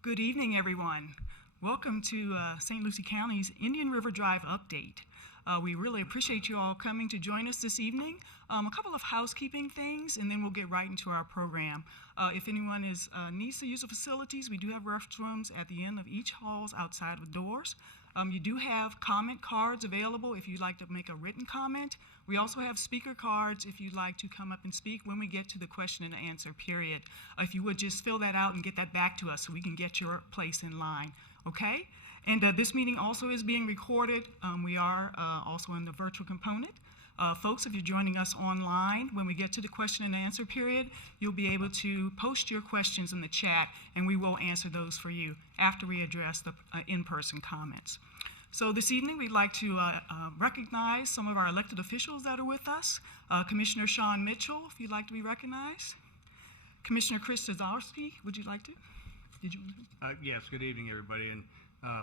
Good evening, everyone. Welcome to St. Lucie County's Indian River Drive update. We really appreciate you all coming to join us this evening. A couple of housekeeping things, and then we'll get right into our program. If anyone needs to use the facilities, we do have restrooms at the end of each halls outside of doors. You do have comment cards available if you'd like to make a written comment. We also have speaker cards if you'd like to come up and speak when we get to the question and answer period. If you would just fill that out and get that back to us so we can get your place in line, okay? And this meeting also is being recorded. We are also in the virtual component. Folks, if you're joining us online, when we get to the question and answer period, you'll be able to post your questions in the chat, and we will answer those for you after we address the in-person comments. So this evening, we'd like to recognize some of our elected officials that are with us. Commissioner Sean Mitchell, if you'd like to be recognized. Commissioner Chris Zazarski, would you like to? Did you? Yes, good evening, everybody. And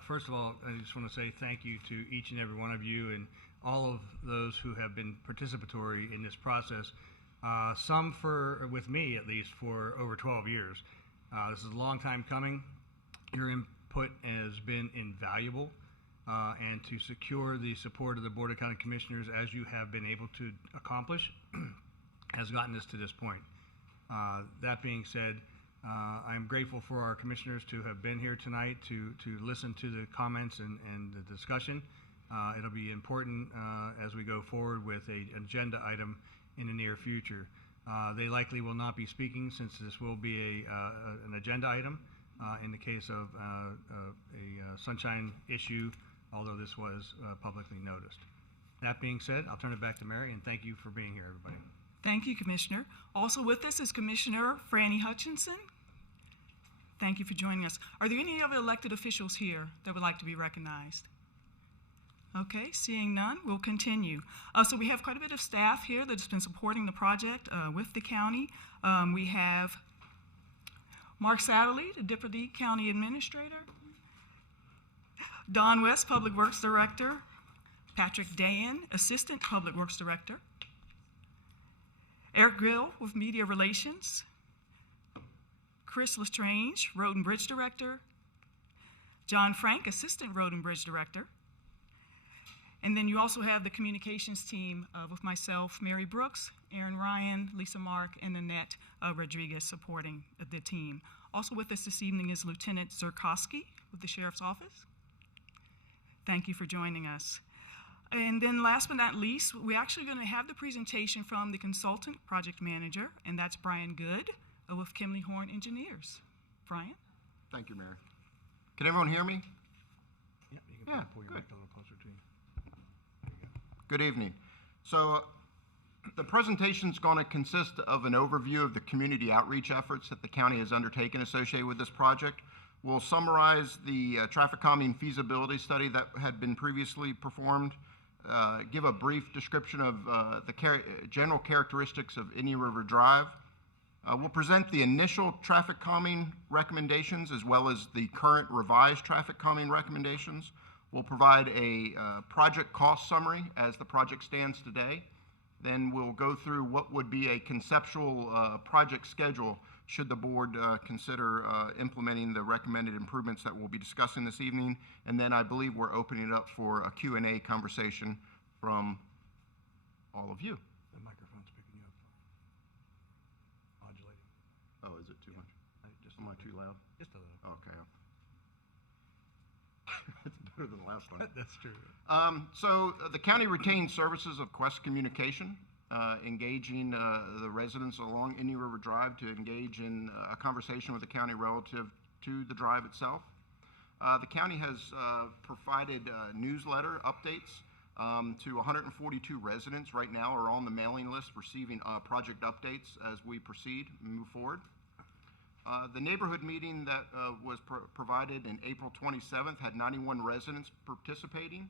first of all, I just want to say thank you to each and every one of you and all of those who have been participatory in this process. Some with me at least, for over 12 years. This is a long time coming. Your input has been invaluable. And to secure the support of the Board of County Commissioners, as you have been able to accomplish, has gotten us to this point. That being said, I'm grateful for our commissioners to have been here tonight to listen to the comments and the discussion. It'll be important as we go forward with an agenda item in the near future. They likely will not be speaking since this will be an agenda item in the case of a sunshine issue, although this was publicly noticed. That being said, I'll turn it back to Mary, and thank you for being here, everybody. Thank you, Commissioner. Also with us is Commissioner Franny Hutchinson. Thank you for joining us. Are there any other elected officials here that would like to be recognized? Okay, seeing none, we'll continue. So we have quite a bit of staff here that's been supporting the project with the county. We have Mark Satterley, the Deputy County Administrator, Don West, Public Works Director, Patrick Dayan, Assistant Public Works Director, Eric Grill with Media Relations, Chris Lestrange, Road and Bridge Director, John Frank, Assistant Road and Bridge Director, and then you also have the communications team with myself, Mary Brooks, Aaron Ryan, Lisa Mark, and Nanette Rodriguez supporting the team. Also with us this evening is Lieutenant Zerkowski with the Sheriff's Office. Thank you for joining us. And then last but not least, we're actually going to have the presentation from the consultant project manager, and that's Brian Good with Kimley Horn Engineers. Brian? Thank you, Mary. Can everyone hear me? Yeah, you can pull your mic a little closer to you. Good evening. So the presentation is going to consist of an overview of the community outreach efforts that the county has undertaken associated with this project. We'll summarize the traffic calming feasibility study that had been previously performed, give a brief description of the general characteristics of Indian River Drive. We'll present the initial traffic calming recommendations as well as the current revised traffic calming recommendations. We'll provide a project cost summary as the project stands today. Then we'll go through what would be a conceptual project schedule should the board consider implementing the recommended improvements that we'll be discussing this evening. And then I believe we're opening it up for a Q&A conversation from all of you. The microphone's picking you up. Modulating. Oh, is it too much? Am I too loud? Just a little. Okay. It's better than the last one. That's true. So the county retains services of Quest Communication, engaging the residents along Indian River Drive to engage in a conversation with the county relative to the drive itself. The county has provided newsletter updates to 142 residents right now are on the mailing list receiving project updates as we proceed and move forward. The neighborhood meeting that was provided in April 27th had 91 residents participating.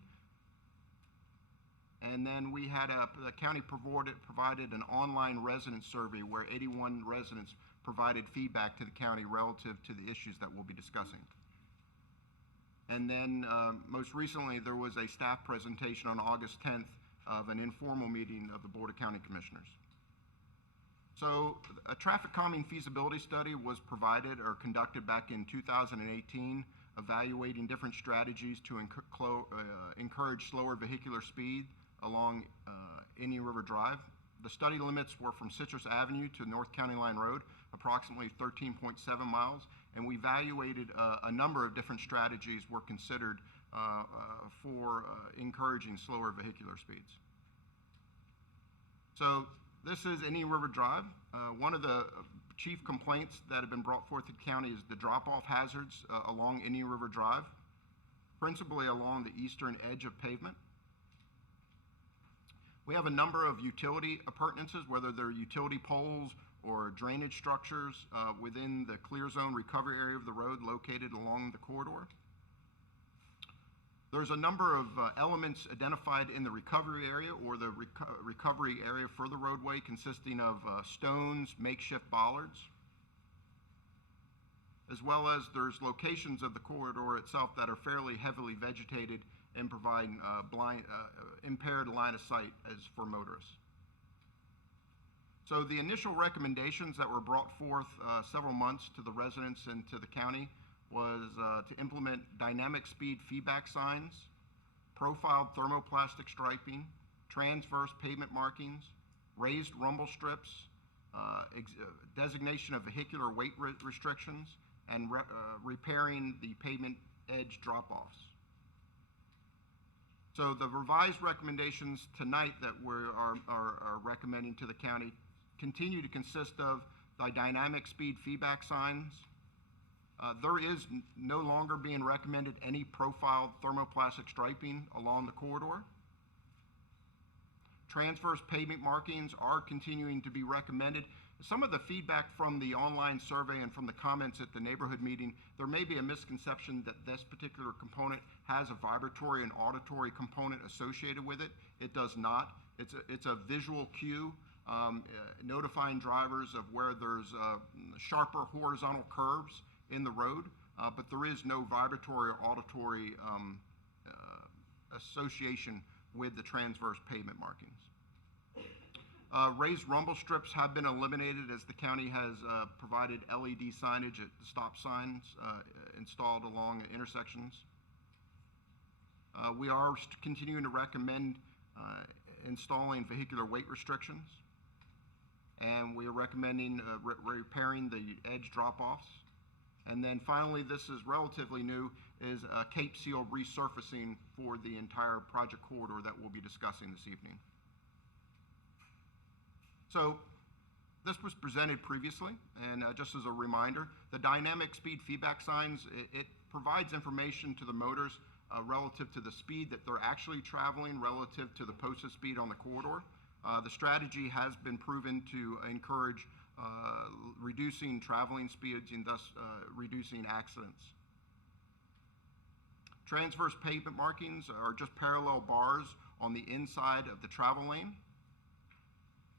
And then we had the county provided an online resident survey where 81 residents provided feedback to the county relative to the issues that we'll be discussing. And then most recently, there was a staff presentation on August 10th of an informal meeting of the Board of County Commissioners. So a traffic calming feasibility study was provided or conducted back in 2018, evaluating different strategies to encourage slower vehicular speed along Indian River Drive. The study limits were from Citrus Avenue to North County Line Road, approximately 13.7 miles, and we evaluated a number of different strategies were considered for encouraging slower vehicular speeds. So this is Indian River Drive. One of the chief complaints that have been brought forth to the county is the drop-off hazards along Indian River Drive, principally along the eastern edge of pavement. We have a number of utility appurtenances, whether they're utility poles or drainage structures within the clear zone recovery area of the road located along the corridor. There's a number of elements identified in the recovery area or the recovery area for the roadway, consisting of stones, makeshift bollards, as well as there's locations of the corridor itself that are fairly heavily vegetated and provide impaired line of sight as for motorists. So the initial recommendations that were brought forth several months to the residents and to the county was to implement dynamic speed feedback signs, profiled thermoplastic striping, transverse pavement markings, raised rumble strips, designation of vehicular weight restrictions, and repairing the pavement edge drop-offs. So the revised recommendations tonight that we are recommending to the county continue to consist of the dynamic speed feedback signs. There is no longer being recommended any profiled thermoplastic striping along the corridor. Transverse pavement markings are continuing to be recommended. Some of the feedback from the online survey and from the comments at the neighborhood meeting, there may be a misconception that this particular component has a vibratory and auditory component associated with it. It does not. It's a visual cue notifying drivers of where there's sharper horizontal curves in the road, but there is no vibratory or auditory association with the transverse pavement markings. Raised rumble strips have been eliminated as the county has provided LED signage at the stop signs installed along intersections. We are continuing to recommend installing vehicular weight restrictions, and we are recommending repairing the edge drop-offs. And then finally, this is relatively new, is a Cape Seal resurfacing for the entire project corridor that we'll be discussing this evening. So this was presented previously, and just as a reminder, the dynamic speed feedback signs, it provides information to the motors relative to the speed that they're actually traveling relative to the posted speed on the corridor. The strategy has been proven to encourage reducing traveling speeds and thus reducing accidents. Transverse pavement markings are just parallel bars on the inside of the travel lane.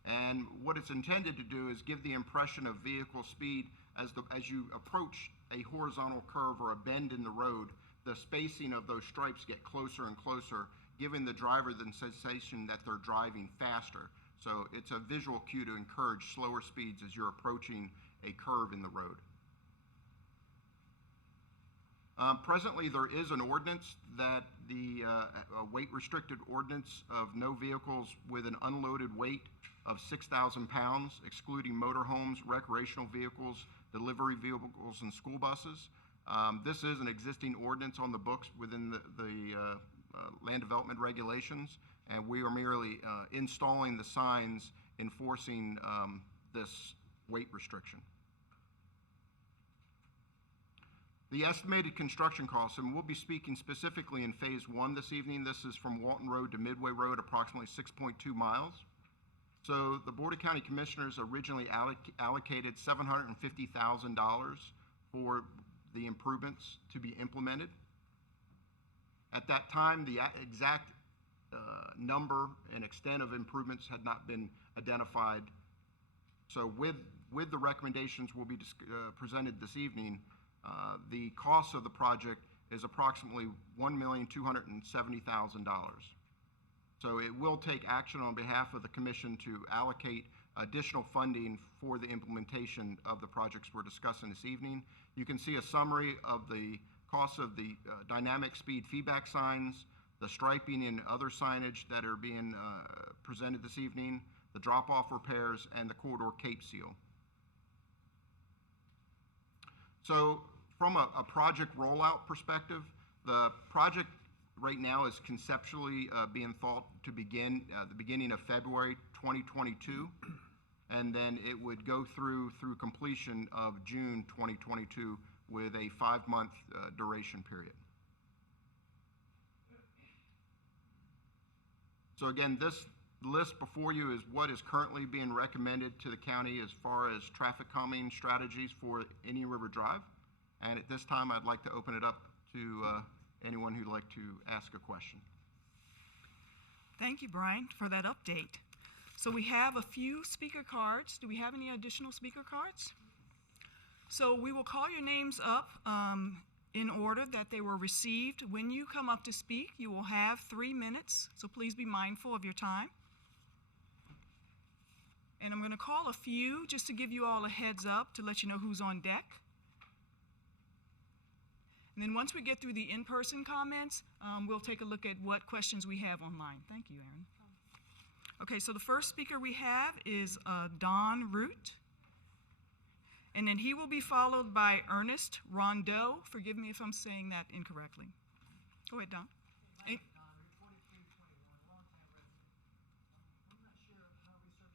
And what it's intended to do is give the impression of vehicle speed as you approach a horizontal curve or a bend in the road. The spacing of those stripes get closer and closer, giving the driver the sensation that they're driving faster. So it's a visual cue to encourage slower speeds as you're approaching a curve in the road. Presently, there is an ordinance that the weight-restricted ordinance of no vehicles with an unloaded weight of 6,000 pounds, excluding motorhomes, recreational vehicles, delivery vehicles, and school buses. This is an existing ordinance on the books within the land development regulations, and we are merely installing the signs enforcing this weight restriction. The estimated construction costs, and we'll be speaking specifically in phase 1 this evening. This is from Walton Road to Midway Road, approximately 6.2 miles. So the Board of County Commissioners originally allocated $750,000 for the improvements to be implemented. At that time, the exact number and extent of improvements had not been identified. So with the recommendations will be presented this evening, the cost of the project is approximately $1,270,000. So it will take action on behalf of the commission to allocate additional funding for the implementation of the projects we're discussing this evening. You can see a summary of the costs of the dynamic speed feedback signs, the striping and other signage that are being presented this evening, the drop-off repairs, and the corridor cape seal. So from a project rollout perspective, the project right now is conceptually being thought to begin the beginning of February 2022, and then it would go through completion of June 2022 with a 5-month duration period. So again, this list before you is what is currently being recommended to the county as far as traffic calming strategies for Indian River Drive. And at this time, I'd like to open it up to anyone who'd like to ask a question. Thank you, Brian, for that update. So we have a few speaker cards. Do we have any additional speaker cards? So we will call your names up in order that they were received. When you come up to speak, you will have 3 minutes, so please be mindful of your time. And I'm going to call a few just to give you all a heads up to let you know who's on deck. And then once we get through the in-person comments, we'll take a look at what questions we have online. Thank you, Aaron. Okay, so the first speaker we have is Don Root. And then he will be followed by Ernest Rondeau. Forgive me if I'm saying that incorrectly. Go ahead, Don.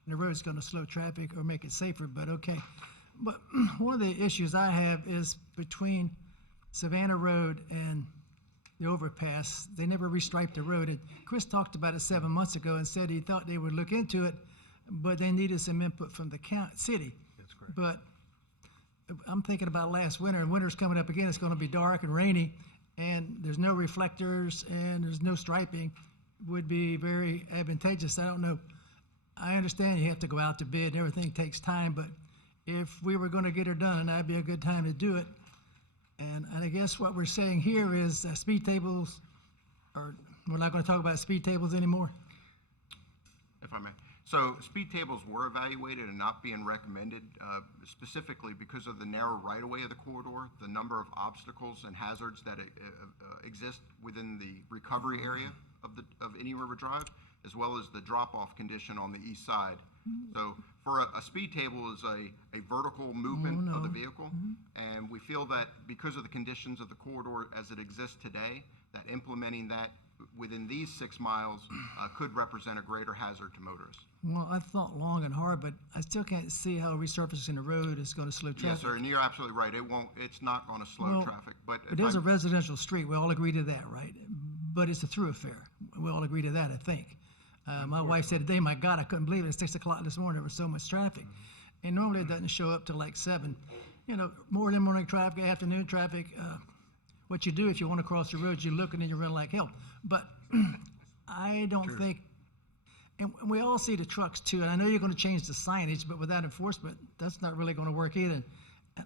The road's going to slow traffic or make it safer, but okay. But one of the issues I have is between Savannah Road and the overpass. They never restriped the road. And Chris talked about it 7 months ago and said he thought they would look into it, but they needed some input from the city. That's correct. But I'm thinking about last winter, and winter's coming up again. It's going to be dark and rainy, and there's no reflectors and there's no striping. Would be very advantageous. I don't know. I understand you have to go out to bid and everything takes time, but if we were going to get it done, that'd be a good time to do it. And I guess what we're saying here is speed tables, or we're not going to talk about speed tables anymore. If I may. So speed tables were evaluated and not being recommended specifically because of the narrow right-of-way of the corridor, the number of obstacles and hazards that exist within the recovery area of Indian River Drive, as well as the drop-off condition on the east side. So for a speed table is a vertical movement of the vehicle, and we feel that because of the conditions of the corridor as it exists today, that implementing that within these 6 miles could represent a greater hazard to motorists. Well, I thought long and hard, but I still can't see how resurfacing the road is going to slow traffic. Yes, sir, and you're absolutely right. It's not going to slow traffic. But it is a residential street. We all agree to that, right? But it's a thoroughfare. We all agree to that, I think. My wife said today, my God, I couldn't believe it. At 6 o'clock this morning, there was so much traffic. And normally it doesn't show up till like 7. You know, morning traffic, afternoon traffic. What you do if you want to cross the road, you look and then you run like hell. But I don't think, and we all see the trucks too, and I know you're going to change the signage, but without enforcement, that's not really going to work either.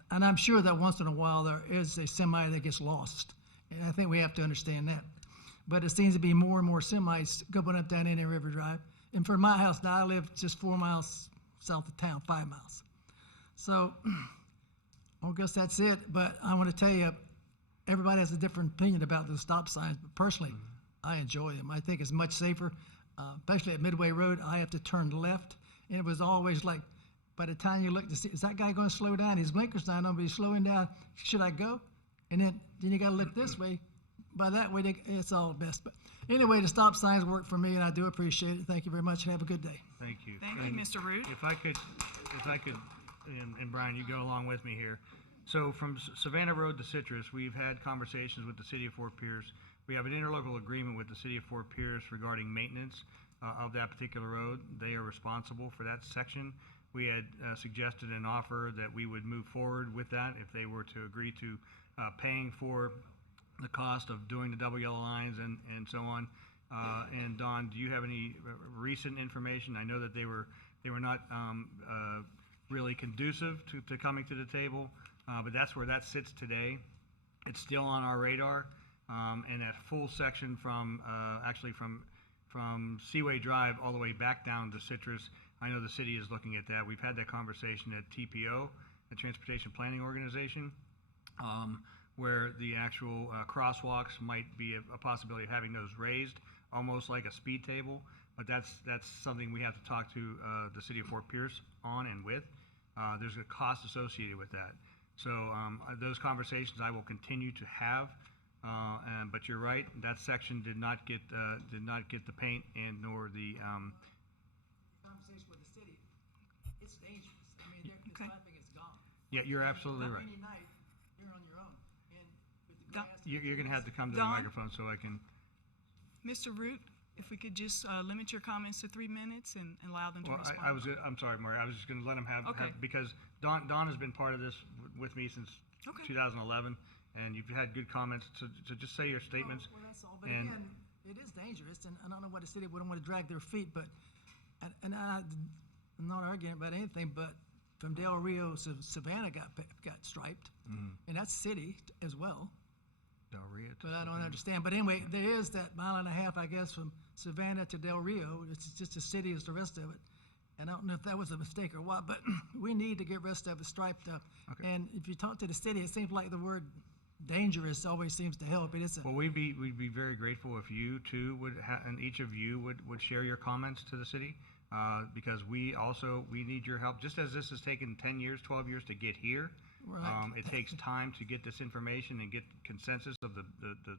And I'm sure that once in a while there is a semi that gets lost. And I think we have to understand that. But it seems to be more and more semis going up down Indian River Drive. And for my house now, I live just 4 miles south of town, 5 miles. So I guess that's it. But I want to tell you, everybody has a different opinion about the stop signs. But personally, I enjoy them. I think it's much safer, especially at Midway Road. I have to turn left. And it was always like, by the time you look to see, is that guy going to slow down? His blinker's not on, but he's slowing down. Should I go? And then you got to look this way. By that way, it's all best. But anyway, the stop signs work for me, and I do appreciate it. Thank you very much, and have a good day. Thank you. Thank you, Mr. Root. If I could, and Brian, you go along with me here. So from Savannah Road to Citrus, we've had conversations with the City of Fort Pierce. We have an interlocal agreement with the City of Fort Pierce regarding maintenance of that particular road. They are responsible for that section. We had suggested an offer that we would move forward with that if they were to agree to paying for the cost of doing the double yellow lines and so on. And Don, do you have any recent information? I know that they were not really conducive to coming to the table, but that's where that sits today. It's still on our radar, and that full section from actually from Seaway Drive all the way back down to Citrus. I know the city is looking at that. We've had that conversation at TPO, the Transportation Planning Organization, where the actual crosswalks might be a possibility of having those raised, almost like a speed table. But that's something we have to talk to the city of Fort Pierce on and with. There's a cost associated with that. So those conversations I will continue to have. But you're right, that section did not get the paint and nor the. Conversation with the city, it's dangerous. I mean, the Okay. striping is gone. Yeah, you're absolutely right. Any night, you're on your own, and with the Don- grass. You're going to have to come to the Don? microphone so I can. Mr. Root, if we could just limit your comments to 3 minutes and allow them to Well, respond. I'm sorry, Maury. I was just going to let him have Okay. because Don has been part of this with me since Okay. 2011, and you've had good comments. So just say your statements. Well, that's all. But and- again, it is dangerous, and I don't know why the city wouldn't want to drag their feet. But, I'm not arguing about anything. But from Del Rio to Savannah got striped, and that's city as well. Del Rio to But I don't Savannah. understand. But anyway, there is that mile and a half, I guess, from Savannah to Del Rio. It's just as city as the rest of it. And I don't know if that was a mistake or what, but we need to get rest of it striped up. Okay. And if you talk to the city, it seems like the word dangerous always seems to help. It is a, Well, we'd be very grateful if you too would and each of you would share your comments to the city, because we need your help. Just as this has taken 10 years, 12 years to get here, Right. it takes time to get this information and get consensus of the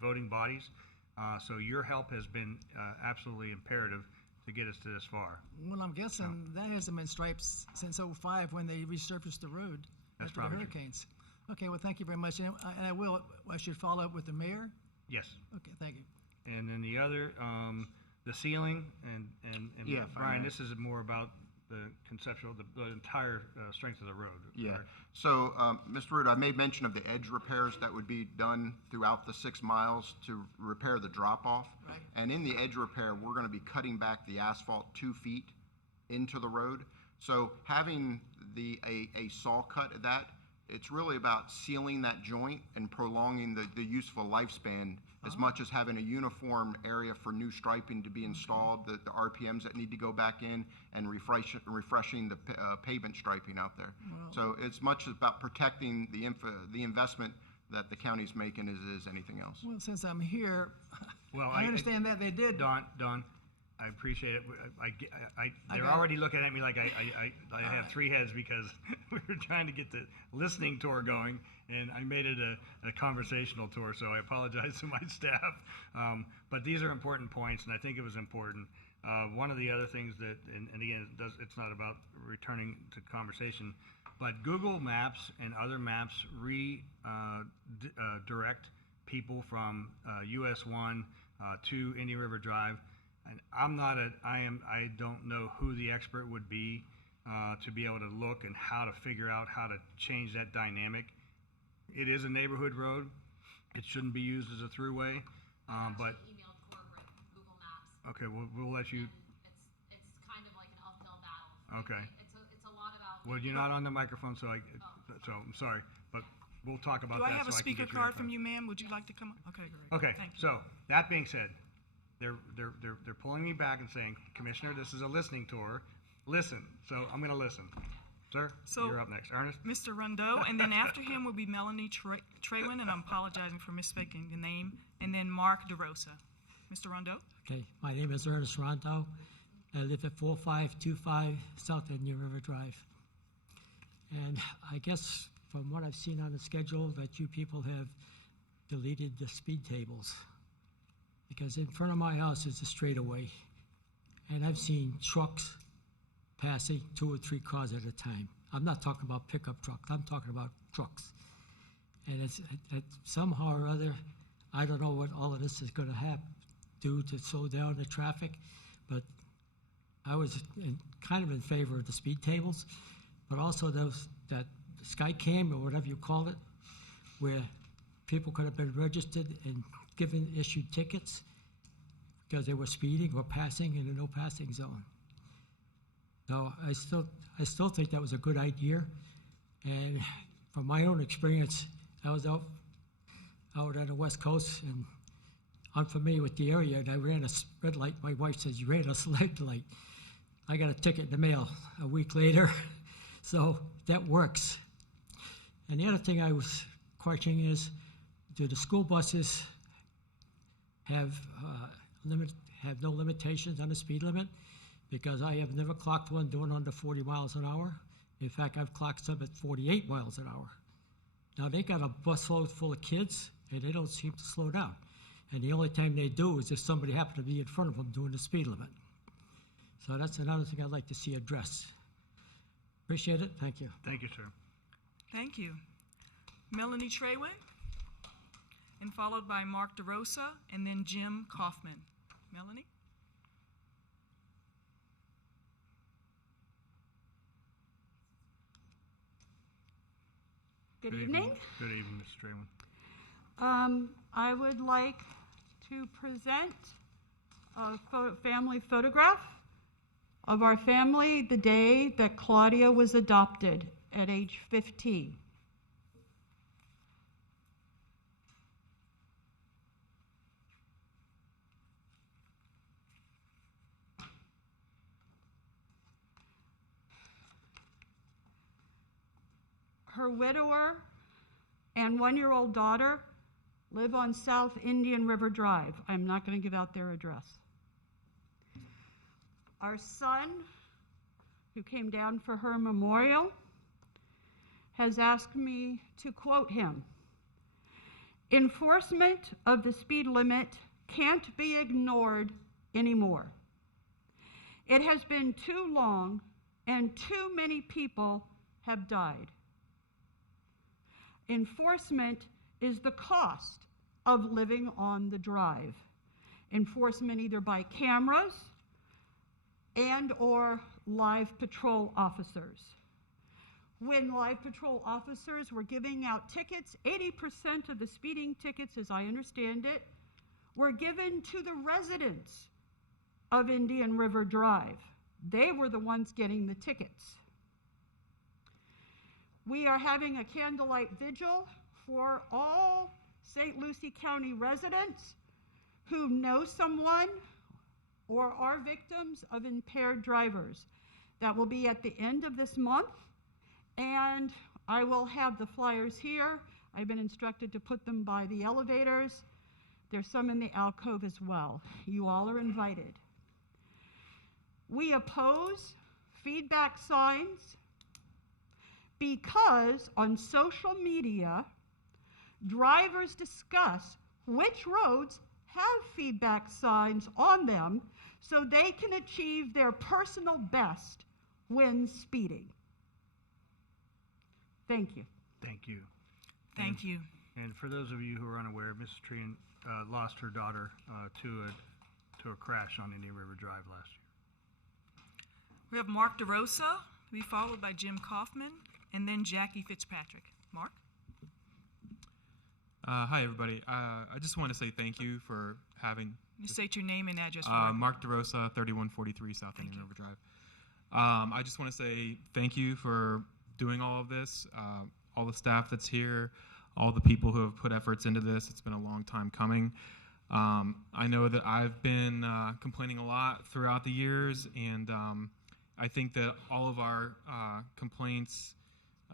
voting bodies. So your help has been absolutely imperative to get us to this far. well, I'm guessing that hasn't been striped since '05 when they resurfaced the road That's after the probably true. hurricanes. Okay, well, thank you very much. And I should follow up with the mayor? Yes. Okay, thank you. And then the other, the ceiling and Yeah, if I Brian, may. this is more about the conceptual, the entire strength of the road. Yeah. correct? So, Mr. Root, I made mention of the edge repairs that would be done throughout the 6 miles to repair the drop-off. Right. And in the edge repair, we're going to be cutting back the asphalt 2 feet into the road. So having a saw cut at that, it's really about sealing that joint and prolonging the useful lifespan as much as having a uniform area for new striping to be installed, the RPMs that need to go back in, and refreshing the pavement striping out there. So it's much about protecting the investment that the county's making as anything else. Well, since I'm here, Well, I understand that they did. Don, I appreciate it. They're got it. already looking at me like I have 3 heads because we were trying to get the listening tour going, and I made it a conversational tour. So I apologize to my staff. But these are important points, and I think it was important. One of the other things that, and again, it's not about returning to conversation, but Google Maps and other maps direct people from US 1 to Indian River Drive. And I don't know who the expert would be to be able to look and how to figure out how to change that dynamic. It is a neighborhood road. It shouldn't be used as a throughway. But Emailed corporate Google Maps. okay, we'll let you. And it's kind of like an uphill battle. Okay. It's a lot about. Well, you're not on the microphone, so I'm sorry, but we'll talk about Do that. I have a so can speaker get your card info. from you, ma'am? Would you like to come up? Okay, great. Okay, Thank you. so that being said, they're pulling me back and saying, Commissioner, this is a listening tour. Listen. So I'm going to listen. Sir, So- you're up next. Ernest? Mr. Rondeau, and then after him will be Melanie Traylon, and I'm apologizing for misspeaking the name, and then Mark DeRosa. Mr. Rondeau? Okay, my name is Ernest Ronto. I live at 4525 South Indian River Drive. And I guess from what I've seen on the schedule that you people have deleted the speed tables. Because in front of my house is a straightaway. And I've seen trucks passing 2 or 3 cars at a time. I'm not talking about pickup trucks, I'm talking about trucks. And it's somehow or other, I don't know what all of this is gonna do to slow down the traffic, but I was kind of in favor of the speed tables, but also that Skycam or whatever you call it, where people could have been registered and issued tickets because they were speeding or passing in a no passing zone. So I still think that was a good idea, and from my own experience, I was out on the West Coast and unfamiliar with the area, and I ran a red light. My wife says, "You ran a red light." I got a ticket in the mail a week later, so that works. And the other thing I was questioning is, do the school buses have have no limitations on the speed limit? Because I have never clocked one doing under 40 miles an hour. In fact, I've clocked some at 48 miles an hour. Now, they got a busload full of kids, and they don't seem to slow down. And the only time they do is if somebody happened to be in front of them doing the speed limit. So that's another thing I'd like to see addressed. Appreciate it. Thank you. Thank you, sir. Thank you. Melanie Traywin, and followed by Mark DeRosa, and then Jim Kaufman. Melanie? Good evening. Good evening, Mr. Traywin. I would like to present a family photograph of our family the day that Claudia was adopted at age 15. Her widower and one-year-old daughter live on South Indian River Drive. I'm not going to give out their address. Our son, who came down for her memorial, has asked me to quote him. "Enforcement of the speed limit can't be ignored anymore. It has been too long and too many people have died. Enforcement is the cost of living on the drive. Enforcement either by cameras and or live patrol officers. When live patrol officers were giving out tickets, 80% of the speeding tickets, as I understand it, were given to the residents of Indian River Drive. They were the ones getting the tickets. We are having a candlelight vigil for all St. Lucie County residents who know someone or are victims of impaired drivers. That will be at the end of this month, and I will have the flyers here. I've been instructed to put them by the elevators. There's some in the alcove as well. You all are invited. We oppose feedback signs because on social media, drivers discuss which roads have feedback signs on them so they can achieve their personal best when speeding. Thank you. Thank you. Thank you. And for those of you who are unaware, Mrs. Treen lost her daughter to a crash on Indian River Drive last year. We have Mark DeRosa, to be followed by Jim Kaufman, and then Jackie Fitzpatrick. Mark? Hi, everybody. I just want to say thank you for having... You state your name and address. Mark DeRosa, 3143 South Indian River Drive. I just want to say thank you for doing all of this, all the staff that's here, all the people who have put efforts into this. It's been a long time coming. I know that I've been complaining a lot throughout the years, and I think that all of our complaints,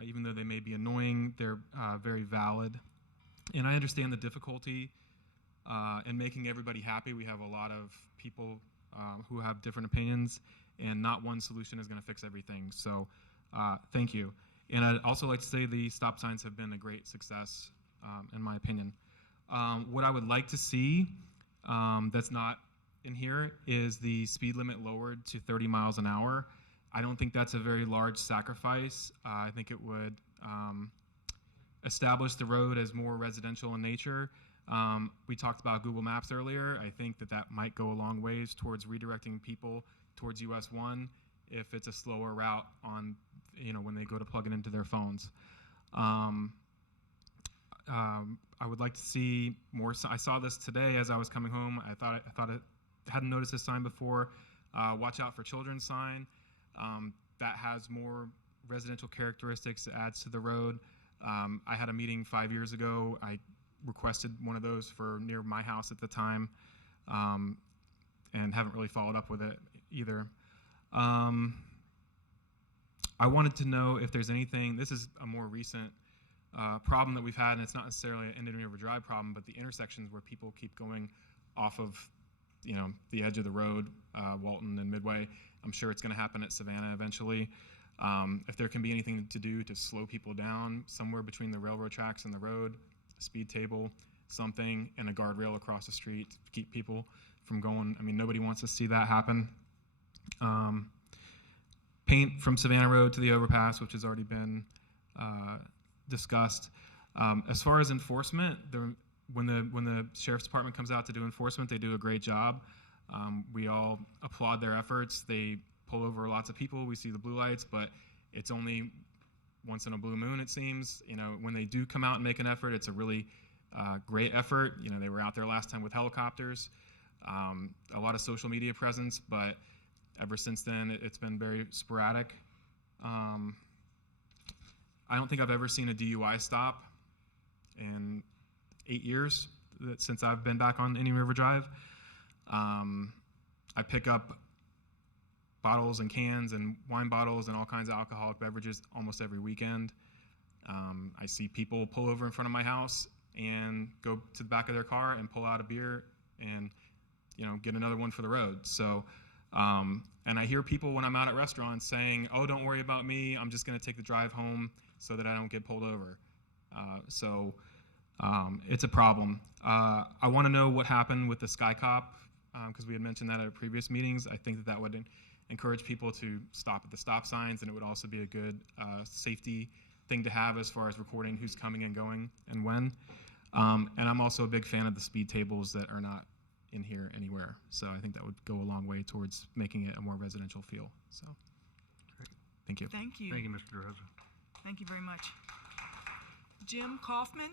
even though they may be annoying, they're very valid. And I understand the difficulty in making everybody happy. We have a lot of people who have different opinions, and not one solution is going to fix everything. So thank you. And I'd also like to say the stop signs have been a great success, in my opinion. What I would like to see that's not in here is the speed limit lowered to 30 miles an hour. I don't think that's a very large sacrifice. I think it would establish the road as more residential in nature. We talked about Google Maps earlier. I think that that might go a long ways towards redirecting people towards US 1 if it's a slower route on, when they go to plug it into their phones. I would like to see more. I saw this today as I was coming home. I thought it hadn't noticed this sign before. Watch out for children sign. That has more residential characteristics. It adds to the road. I had a meeting 5 years ago. I requested one of those for near my house at the time, and haven't really followed up with it either. I wanted to know if there's anything, this is a more recent problem that we've had, and it's not necessarily an Indian River Drive problem, but the intersections where people keep going off of, the edge of the road, Walton and Midway. I'm sure it's going to happen at Savannah eventually. If there can be anything to do to slow people down somewhere between the railroad tracks and the road, a speed table, something, and a guardrail across the street to keep people from going. I mean, nobody wants to see that happen. Paint from Savannah Road to the overpass, which has already been discussed. As far as enforcement, when the sheriff's department comes out to do enforcement, they do a great job. We all applaud their efforts. They pull over lots of people. We see the blue lights, but it's only once in a blue moon, it seems. When they do come out and make an effort, it's a really great effort. They were out there last time with helicopters, a lot of social media presence, but ever since then, it's been very sporadic. I don't think I've ever seen a DUI stop in 8 years since I've been back on Indian River Drive. I pick up bottles and cans and wine bottles and all kinds of alcoholic beverages almost every weekend. I see people pull over in front of my house and go to the back of their car and pull out a beer and get another one for the road. So, and I hear people when I'm out at restaurants saying, "Oh, don't worry about me. I'm just going to take the drive home so that I don't get pulled over." It's a problem. I want to know what happened with the Sky Cop, because we had mentioned that at previous meetings. I think that would encourage people to stop at the stop signs, and it would also be a good safety thing to have as far as recording who's coming and going and when. And I'm also a big fan of the speed tables that are not in here anywhere. So I think that would go a long way towards making it a more residential feel. So, great. Thank you. Thank you. Thank you, Mr. DeRosa. Thank you very much. Jim Kaufman.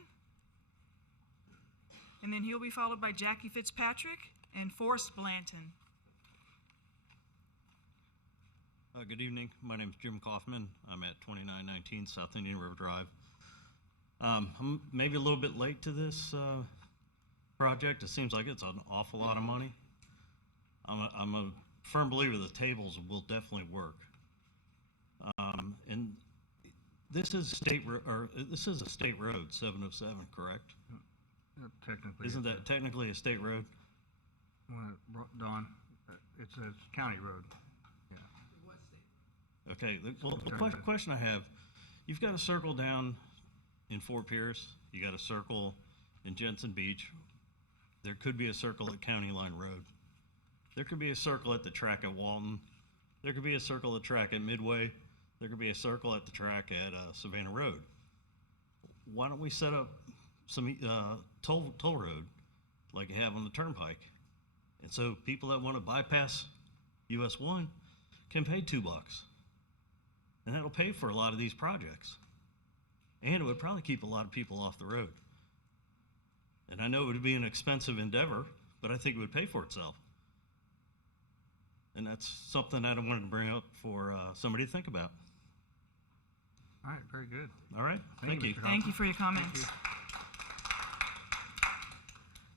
And then he'll be followed by Jackie Fitzpatrick and Forrest Blanton. Good evening. My name is Jim Kaufman. I'm at 2919 South Indian River Drive. I'm maybe a little bit late to this project. It seems like it's an awful lot of money. I'm a firm believer the tables will definitely work. And this is this is a state road, 707, correct? Technically. Isn't that technically a state road? Don, it's a county road. Okay, the question I have, you've got a circle down in Fort Pierce, you got a circle in Jensen Beach, there could be a circle at County Line Road, there could be a circle at the track at Walton, there could be a circle at the track at Midway, there could be a circle at the track at Savannah Road. Why don't we set up some toll road like you have on the Turnpike? And so people that want to bypass US 1 can pay $2. And that'll pay for a lot of these projects. And it would probably keep a lot of people off the road. And I know it would be an expensive endeavor, but I think it would pay for itself. And that's something that I wanted to bring up for somebody to think about. All right, very good. All right, thank you. Mr. Thank you for your Thank comments. you.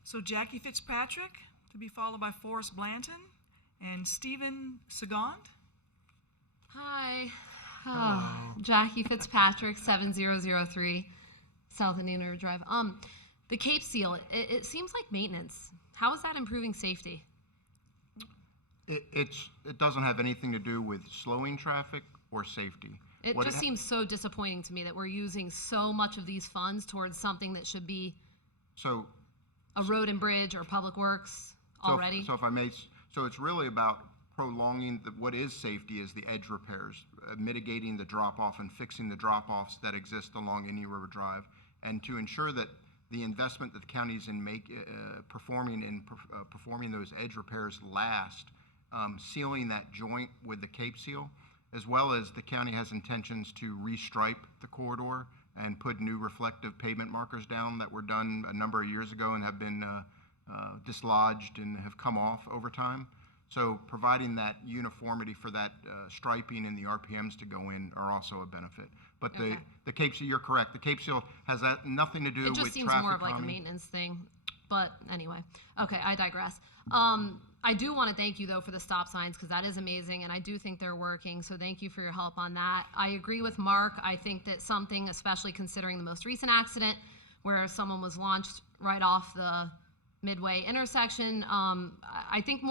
So Jackie Fitzpatrick to be followed by Forrest Blanton and Stephen Sagond. Hi. Jackie Fitzpatrick, 7003 South Indian River Drive. The Cape Seal, it seems like maintenance. How is that improving safety? It doesn't have anything to do with slowing traffic or safety. It just seems so disappointing to me that we're using so much of these funds towards something that should be So a road and bridge or public works already. So if I may, so it's really about prolonging what is safety is the edge repairs, mitigating the drop-off and fixing the drop-offs that exist along Indian River Drive, and to ensure that the investment that the county is in performing those edge repairs last, sealing that joint with the Cape Seal, as well as the county has intentions to restripe the corridor and put new reflective pavement markers down that were done a number of years ago and have been dislodged and have come off over time. So providing that uniformity for that striping and the RPMs to go in are also a benefit. But the Cape Seal, you're correct. The Cape Seal has nothing to do with traffic. It just seems more of like a maintenance thing. But anyway, okay, I digress. I do want to thank you, though, for the stop signs, because that is amazing, and I do think they're working, so thank you for your help on that. I agree with Mark. I think that something, especially considering the most recent accident, where someone was launched right off the Midway intersection, I think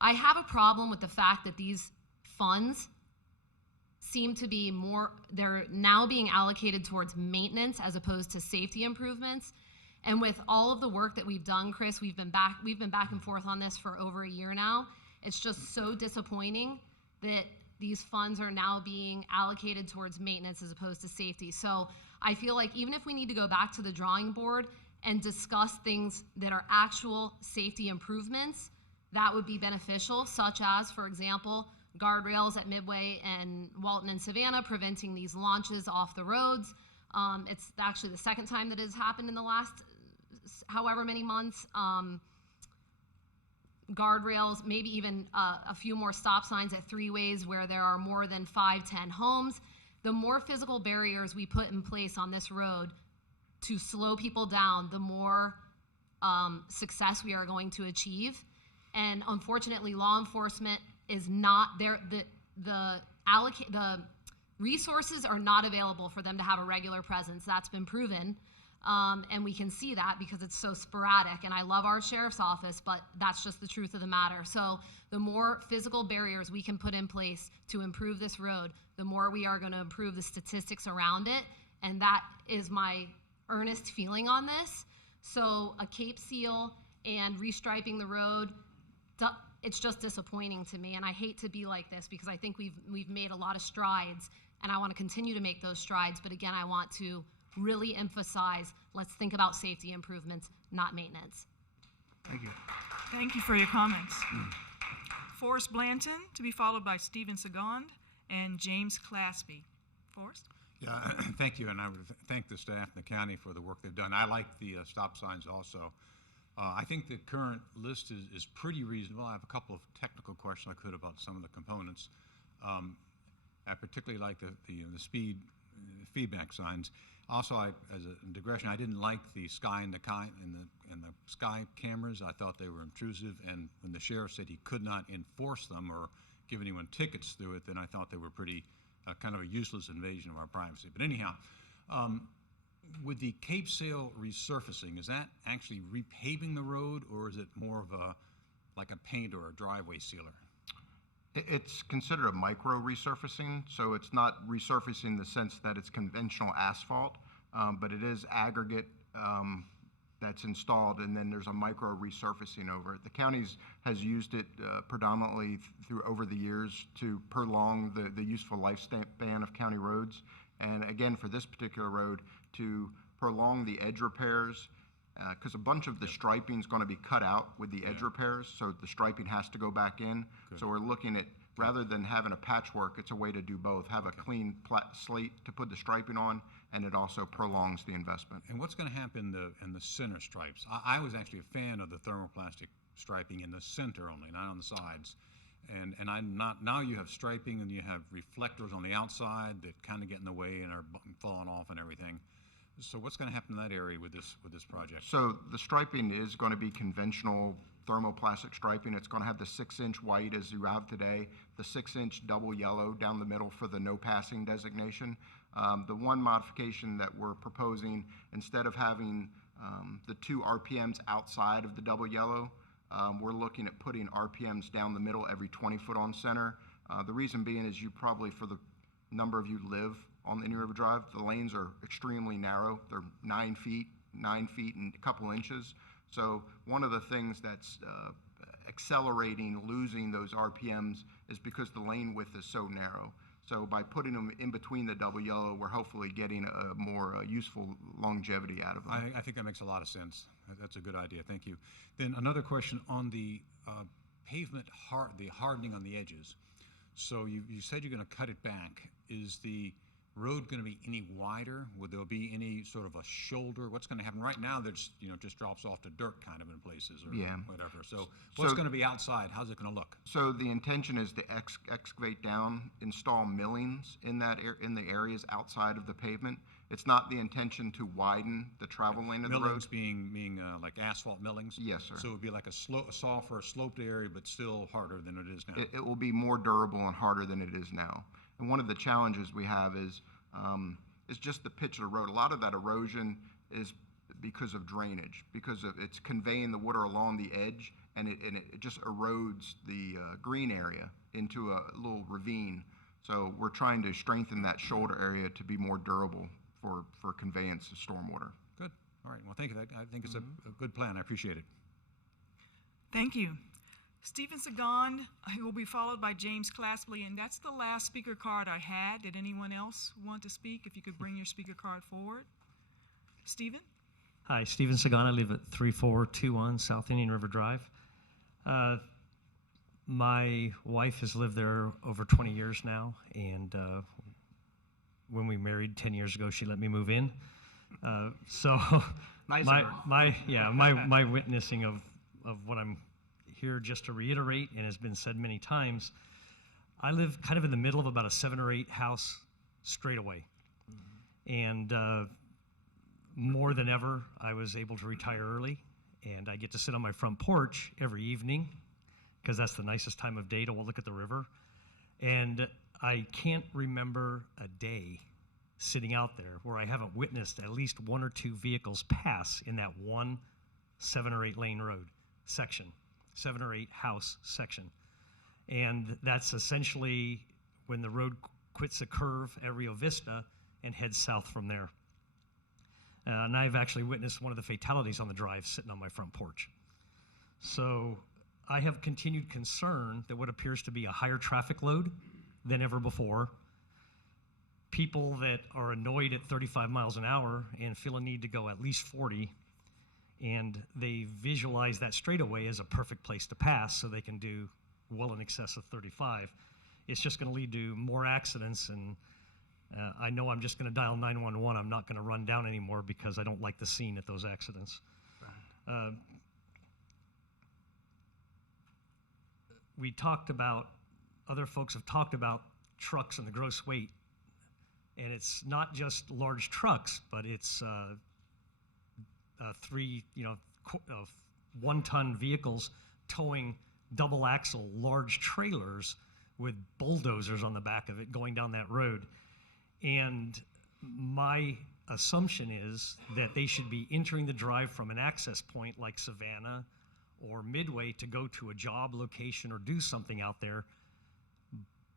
I have a problem with the fact that these funds seem to be they're now being allocated towards maintenance as opposed to safety improvements. And with all of the work that we've done, Chris, we've been back and forth on this for over a year now. It's just so disappointing that these funds are now being allocated towards maintenance as opposed to safety. So I feel like even if we need to go back to the drawing board and discuss things that are actual safety improvements, that would be beneficial, such as, for example, guardrails at Midway and Walton and Savannah, preventing these launches off the roads. It's actually the second time that has happened in the last however many months. Guardrails, maybe even a few more stop signs at 3-ways where there are more than 5-10 homes. The more physical barriers we put in place on this road to slow people down, the more success we are going to achieve. And unfortunately, law enforcement is not there. The resources are not available for them to have a regular presence. That's been proven. And we can see that because it's so sporadic. And I love our sheriff's office, but that's just the truth of the matter. So the more physical barriers we can put in place to improve this road, the more we are going to improve the statistics around it. And that is my earnest feeling on this. So a Cape Seal and restriping the road, it's just disappointing to me. And I hate to be like this because I think we've made a lot of strides, and I want to continue to make those strides. But again, I want to really emphasize, let's think about safety improvements, not maintenance. Thank you. Thank you for your comments. Forrest Blanton, to be followed by Stephen Sagond and James Claspy. Forrest? Yeah, thank you, and I would thank the staff and the county for the work they've done. I like the stop signs also. I think the current list is pretty reasonable. I have a couple of technical questions I could about some of the components. I particularly like the speed feedback signs. Also, as a digression, I didn't like the sky and the sky cameras. I thought they were intrusive, and when the sheriff said he could not enforce them or give anyone tickets through it, then I thought they were pretty kind of a useless invasion of our privacy. But anyhow, with the Cape Seal resurfacing, is that actually repaving the road, or is it more of like a paint or a driveway sealer? It's considered a micro resurfacing, so it's not resurfacing in the sense that it's conventional asphalt, but it is aggregate that's installed, and then there's a micro resurfacing over it. The county has used it predominantly over the years to prolong the useful lifespan of county roads, and again for this particular road to prolong the edge repairs, because a bunch of the striping is going to be cut out with the edge repairs, so the striping has to go back in. Good. So we're looking at, rather than having a patchwork, it's a way to do both. Have a clean slate to put the striping on, and it also prolongs the investment. And what's going to happen in the center stripes? I was actually a fan of the thermoplastic striping in the center only, not on the sides. And I'm not, now you have striping and you have reflectors on the outside that kind of get in the way and are falling off and everything. So what's going to happen in that area with this project? So the striping is going to be conventional thermoplastic striping. It's going to have the 6-inch white as you have today, the 6-inch double yellow down the middle for the no passing designation. The one modification that we're proposing, instead of having the 2 RPMs outside of the double yellow, we're looking at putting RPMs down the middle every 20 foot on center. The reason being is you probably, for the number of you live on Indian River Drive, the lanes are extremely narrow. They're 9 feet and a couple inches. So one of the things that's accelerating losing those RPMs is because the lane width is so narrow. So by putting them in between the double yellow, we're hopefully getting a more useful longevity out of them. I think that makes a lot of sense. That's a good idea. Thank you. Then another question on the pavement, the hardening on the edges. So you said you're going to cut it back. Is the road going to be any wider? Would there be any sort of a shoulder? What's going to happen? Right now, there's just drops off to dirt kind of in places or whatever. So what's going to be outside? How's it going to look? So the intention is to excavate down, install millings in the areas outside of the pavement, It's not the intention to widen the travel lane of the road. Millings being like asphalt millings? Yes, sir. So it would be like a softer, sloped area, but still harder than it is now? It will be more durable and harder than it is now. And one of the challenges we have is just the pitch of the road. A lot of that erosion is because of drainage, because of it's conveying the water along the edge, and it just erodes the green area into a little ravine. So we're trying to strengthen that shoulder area to be more durable for conveyance of stormwater. Good. All right. Well, thank you. I think it's a good plan. I appreciate it. Thank you. Stephen Sagan, who will be followed by James Clasply, and that's the last speaker card I had. Did anyone else want to speak? If you could bring your speaker card forward. Stephen? Hi, Stephen Sagan. I live at 3421 South Indian River Drive. My wife has lived there over 20 years now, and when we married 10 years ago, she let me move in. So Nice my, of her. my witnessing of what I'm here just to reiterate, and has been said many times, I live kind of in the middle of about a 7 or 8 house straightaway. And more than ever, I was able to retire early, and I get to sit on my front porch every evening, because that's the nicest time of day to look at the river. And I can't remember a day sitting out there where I haven't witnessed at least 1 or 2 vehicles pass in that one 7 or 8 lane road section, 7 or 8 house section. And that's essentially when the road quits a curve at Rio Vista and heads south from there. And I've actually witnessed one of the fatalities on the drive sitting on my front porch. So I have continued concern that what appears to be a higher traffic load than ever before, people that are annoyed at 35 miles an hour and feel a need to go at least 40, and they visualize that straightaway as a perfect place to pass so they can do well in excess of 35. It's just going to lead to more accidents, and I know I'm just going to dial 911. I'm not going to run down anymore because I don't like the scene at those accidents. We talked about, other folks have talked about trucks and the gross weight. And it's not just large trucks, but it's 1-ton vehicles towing double axle large trailers with bulldozers on the back of it going down that road. And my assumption is that they should be entering the drive from an access point like Savannah or Midway to go to a job location or do something out there.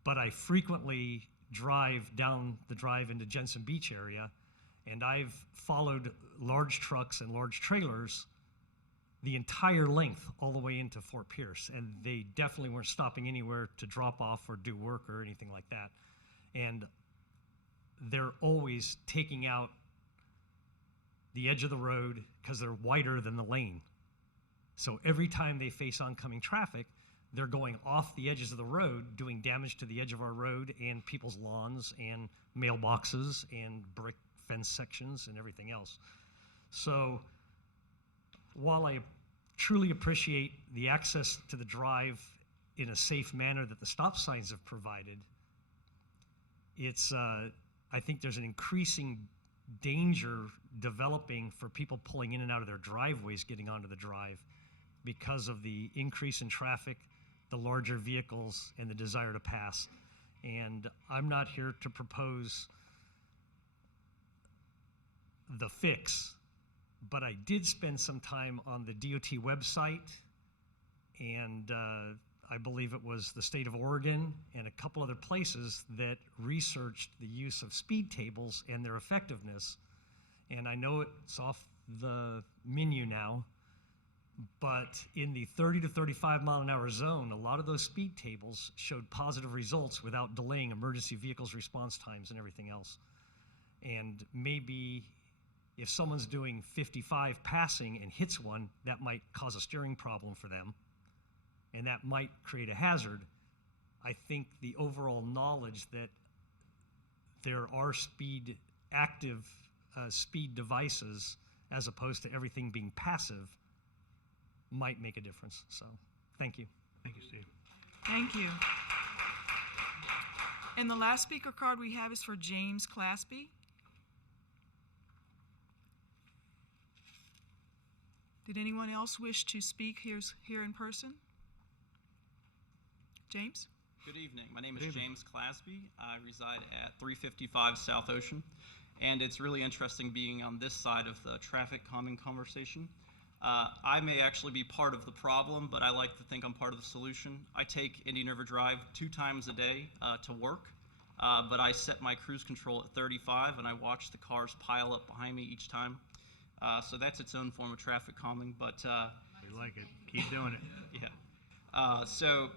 But I frequently drive down the drive into Jensen Beach area, and I've followed large trucks and large trailers the entire length all the way into Fort Pierce, and they definitely weren't stopping anywhere to drop off or do work or anything like that. And they're always taking out the edge of the road because they're wider than the lane. So every time they face oncoming traffic, they're going off the edges of the road, doing damage to the edge of our road and people's lawns and mailboxes and brick fence sections and everything else. So while I truly appreciate the access to the drive in a safe manner that the stop signs have provided, it's I think there's an increasing danger developing for people pulling in and out of their driveways getting onto the drive because of the increase in traffic, the larger vehicles, and the desire to pass. And I'm not here to propose the fix, but I did spend some time on the DOT website, and I believe it was the state of Oregon and a couple other places that researched the use of speed tables and their effectiveness. And I know it's off the menu now, but in the 30 to 35 mile an hour zone, a lot of those speed tables showed positive results without delaying emergency vehicles' response times and everything else. And maybe if someone's doing 55 passing and hits one, that might cause a steering problem for them, and that might create a hazard. I think the overall knowledge that there are active speed devices as opposed to everything being passive might make a difference. So, thank you. Thank you, Steve. Thank you. And the last speaker card we have is for James Claspy. Did anyone else wish to speak here in person? James? Good evening. My name is James Clasby. I reside at 355 South Ocean, and it's really interesting being on this side of the traffic calming conversation. I may actually be part of the problem, but I like to think I'm part of the solution. I take Indian River Drive 2 times a day to work, but I set my cruise control at 35, and I watch the cars pile up behind me each time. So that's its own form of traffic calming, but We like it. Keep doing it. yeah. So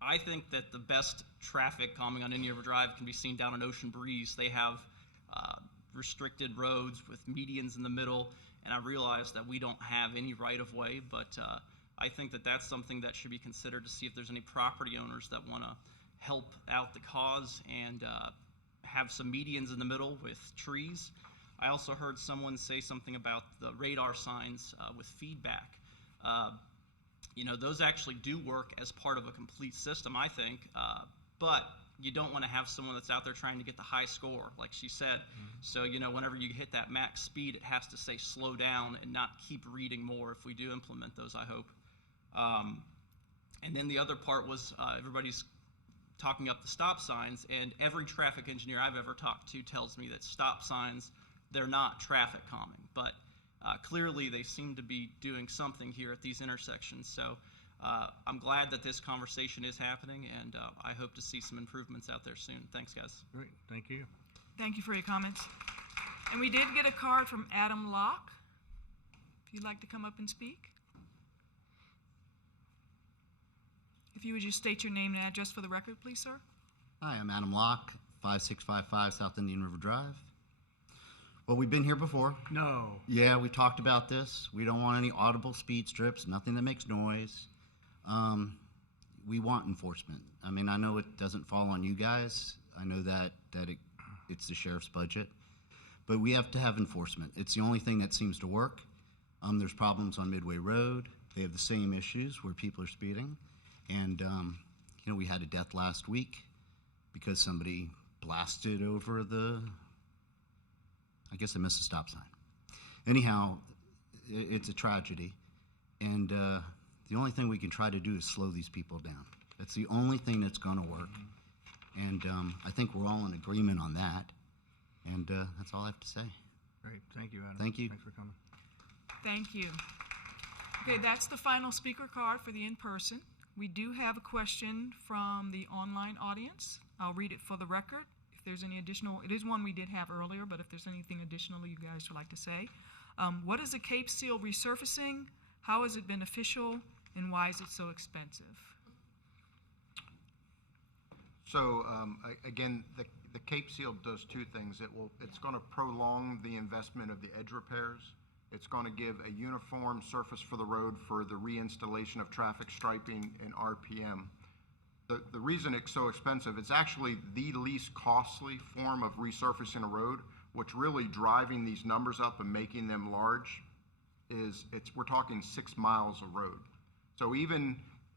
I think that the best traffic calming on Indian River Drive can be seen down on Ocean Breeze. They have restricted roads with medians in the middle, and I realize that we don't have any right-of-way, but I think that that's something that should be considered to see if there's any property owners that want to help out the cause and have some medians in the middle with trees. I also heard someone say something about the radar signs with feedback. You know, those actually do work as part of a complete system, I think, but you don't want to have someone that's out there trying to get the high score, like she said. So, you know, whenever you hit that max speed, it has to say slow down and not keep reading more if we do implement those, I hope. And then the other part was everybody's talking up the stop signs, and every traffic engineer I've ever talked to tells me that stop signs, they're not traffic calming, but clearly they seem to be doing something here at these intersections. So I'm glad that this conversation is happening, and I hope to see some improvements out there soon. Thanks, guys. Great. Thank you. Thank you for your comments. And we did get a card from Adam Locke. If you'd like to come up and speak. If you would just state your name and address for the record, please, sir. Hi, I'm Adam Locke, 5655 South Indian River Drive. Well, we've been here before. No. Yeah, we talked about this. We don't want any audible speed strips, nothing that makes noise. We want enforcement. I mean, I know it doesn't fall on you guys. I know that it's the sheriff's budget. But we have to have enforcement. It's the only thing that seems to work. There's problems on Midway Road. They have the same issues where people are speeding. And, you know, we had a death last week because somebody blasted over I guess I missed a stop sign. Anyhow, it's a tragedy. And the only thing we can try to do is slow these people down. That's the only thing that's going to work. And I think we're all in agreement on that. And that's all I have to say. Great. Thank you, Adam. Thank you. Thanks for coming. Thank you. Okay, that's the final speaker card for the in-person. We do have a question from the online audience. I'll read it for the record. If there's any additional, it is one we did have earlier, but if there's anything additional you guys would like to say. What is a Cape Seal resurfacing? How is it beneficial? And why is it so expensive? So again, the Cape Seal does 2 things. It's going to prolong the investment of the edge repairs. It's going to give a uniform surface for the road for the reinstallation of traffic striping and RPM. The reason it's so expensive, it's actually the least costly form of resurfacing a road. What's really driving these numbers up and making them large is we're talking 6 miles of road. So even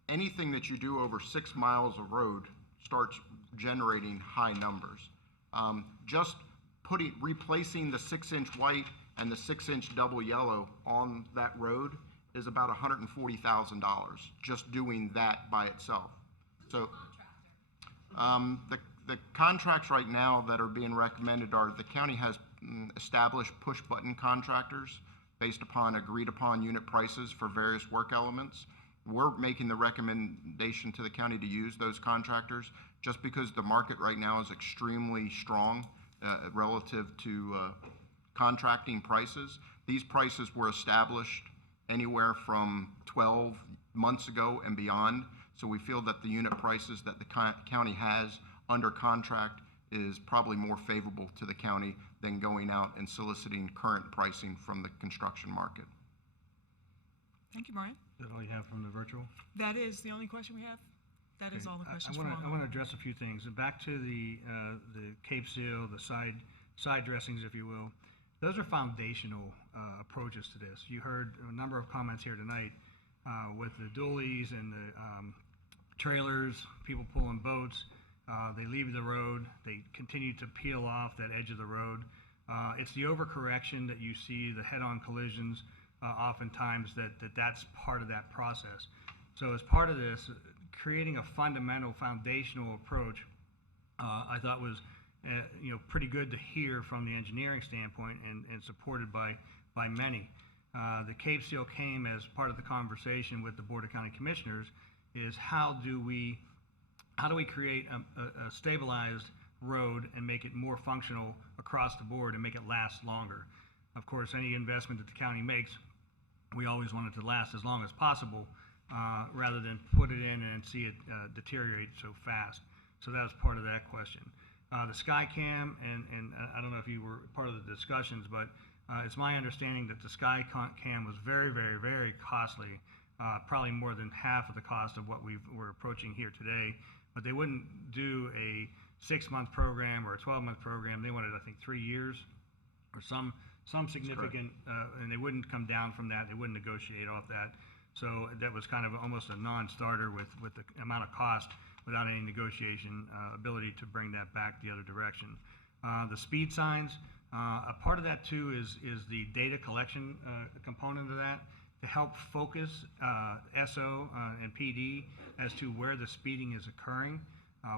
anything that you do over 6 miles of road starts generating high numbers. Just replacing the 6-inch white and the 6-inch double yellow on that road is about $140,000, just doing that by itself. So the contracts right now that are being recommended are the county has established push-button contractors based upon agreed-upon unit prices for various work elements. We're making the recommendation to the county to use those contractors just because the market right now is extremely strong relative to contracting prices. These prices were established anywhere from 12 months ago and beyond. So we feel that the unit prices that the county has under contract is probably more favorable to the county than going out and soliciting current pricing from the construction market. Thank you, Brian. Is that all you have from the virtual? That is the only question we have. That is all the questions from I online. want to address a few things. Back to the Cape Seal, the side dressings, if you will. Those are foundational approaches to this. You heard a number of comments here tonight with the dualies and the trailers, people pulling boats. They leave the road. They continue to peel off that edge of the road. It's the overcorrection that you see, the head-on collisions. oftentimes that's part of that process. So as part of this, creating a fundamental, foundational approach, I thought was pretty good to hear from the engineering standpoint and supported by many. The Cape Seal came as part of the conversation with the Board of County Commissioners is how do we create a stabilized road and make it more functional across the board and make it last longer. Of course, any investment that the county makes, we always want it to last as long as possible rather than put it in and see it deteriorate so fast. So that was part of that question. The Skycam, and I don't know if you were part of the discussions, but it's my understanding that the Skycam was very, very, very costly, probably more than half of the cost of what we're approaching here today. But they wouldn't do a 6-month program or a 12-month program. They wanted, I think, 3 years or some significant, and they wouldn't come down from that. They wouldn't negotiate off that. So that was kind of almost a non-starter with the amount of cost without any negotiation ability to bring that back the other direction. The speed signs, a part of that too is the data collection component of that to help focus SO and PD as to where the speeding is occurring,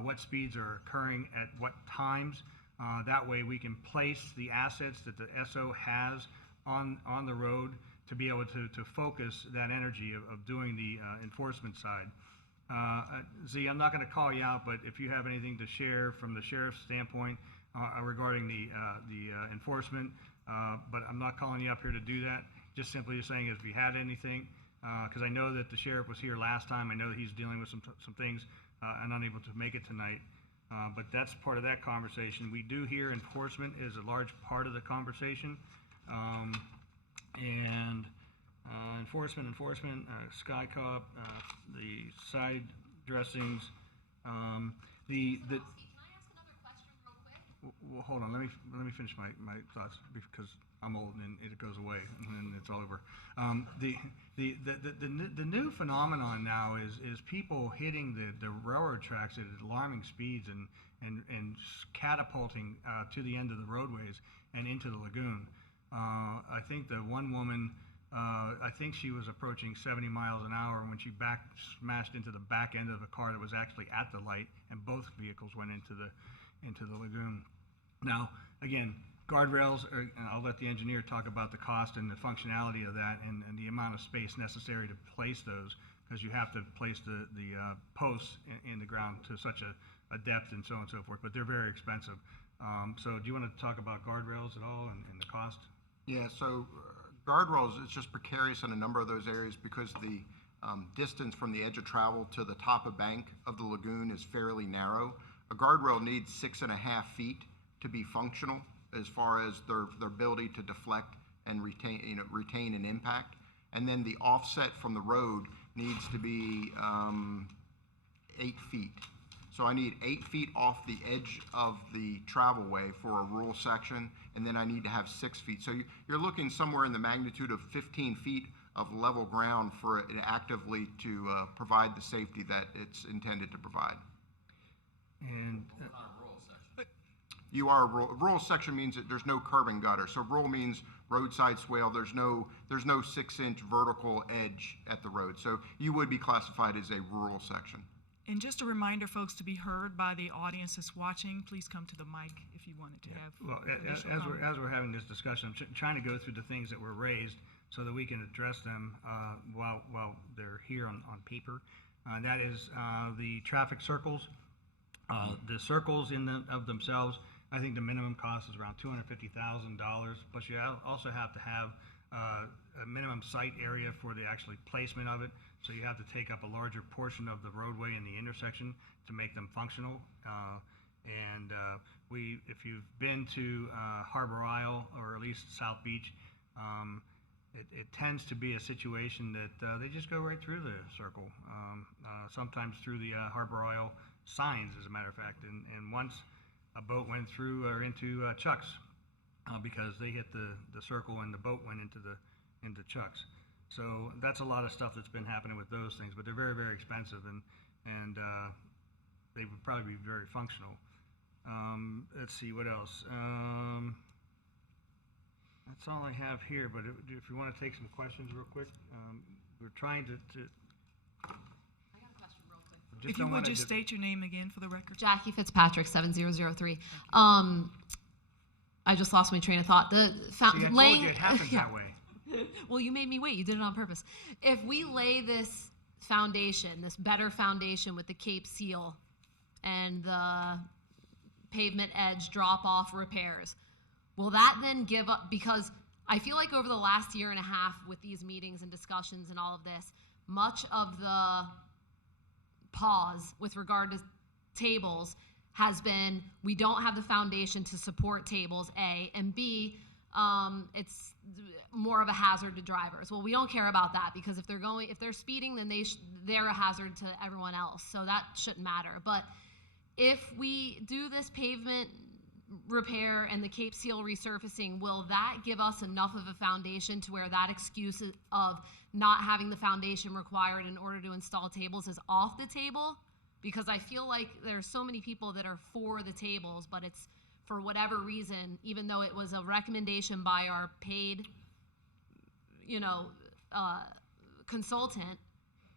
what speeds are occurring at what times. That way we can place the assets that the SO has on the road to be able to focus that energy of doing the enforcement side. Z, I'm not going to call you out, but if you have anything to share from the sheriff's standpoint regarding the enforcement, but I'm not calling you up here to do that. Just simply saying if you had anything, because I know that the sheriff was here last time. I know that he's dealing with some things and unable to make it tonight. But that's part of that conversation. We do hear enforcement is a large part of the conversation. Enforcement, Sky Cop, the side dressings, the. Can I ask another question real quick? Well, hold on. Let me finish my thoughts because I'm old and it goes away and then it's all over. The new phenomenon now is people hitting the railroad tracks at alarming speeds and catapulting to the end of the roadways and into the lagoon. I think the one woman, I think she was approaching 70 miles an hour when she smashed into the back end of a car that was actually at the light, and both vehicles went into the lagoon. Now, again, guardrails, and I'll let the engineer talk about the cost and the functionality of that and the amount of space necessary to place those, because you have to place the posts in the ground to such a depth and so on and so forth, but they're very expensive. So do you want to talk about guardrails at all and the cost? Yeah, so guardrails, it's just precarious in a number of those areas because the distance from the edge of travel to the top of bank of the lagoon is fairly narrow. A guardrail needs 6.5 feet to be functional as far as their ability to deflect and retain an impact. And then the offset from the road needs to be 8 feet. So I need 8 feet off the edge of the travelway for a rural section, and then I need to have 6 feet. So you're looking somewhere in the magnitude of 15 feet of level ground for it actively to provide the safety that it's intended to provide. And you are a rural section means that there's no curb and gutter. So rural means roadside swale. There's no 6-inch vertical edge at the road. So you would be classified as a rural section. And just a reminder, folks, to be heard by the audience that's watching, please come to the mic if you wanted to have. Well, as we're having this discussion, I'm trying to go through the things that were raised so that we can address them while they're here on paper. That is the traffic circles. The circles of themselves, I think the minimum cost is around $250,000, but you also have to have a minimum site area for the actually placement of it. So you have to take up a larger portion of the roadway in the intersection to make them functional. If you've been to Harbor Isle or at least South Beach, it tends to be a situation that they just go right through the circle, sometimes through the Harbor Isle signs, as a matter of fact. And once a boat went through or into Chuck's because they hit the circle and the boat went into Chuck's. So that's a lot of stuff that's been happening with those things, but they're very, very expensive and they would probably be very functional. Let's see, what else? That's all I have here, but if you want to take some questions real quick, we're trying to I got a question real quick. If you would just state your name again for the record. Jackie Fitzpatrick, 7003. I just lost my train of thought. See, I told you it happens yeah. that way. Well, you made me wait. You did it on purpose. If we lay this foundation, this better foundation with the Cape Seal and the pavement edge drop-off repairs, will that then give up? Because I feel like over the last year and a half with these meetings and discussions and all of this, much of the pause with regard to tables has been we don't have the foundation to support tables, A, and B, it's more of a hazard to drivers. Well, we don't care about that because if they're speeding, then they're a hazard to everyone else. So that shouldn't matter. But if we do this pavement repair and the Cape Seal resurfacing, will that give us enough of a foundation to where that excuse of not having the foundation required in order to install tables is off the table? Because I feel like there's so many people that are for the tables, but it's for whatever reason, even though it was a recommendation by our paid, consultant,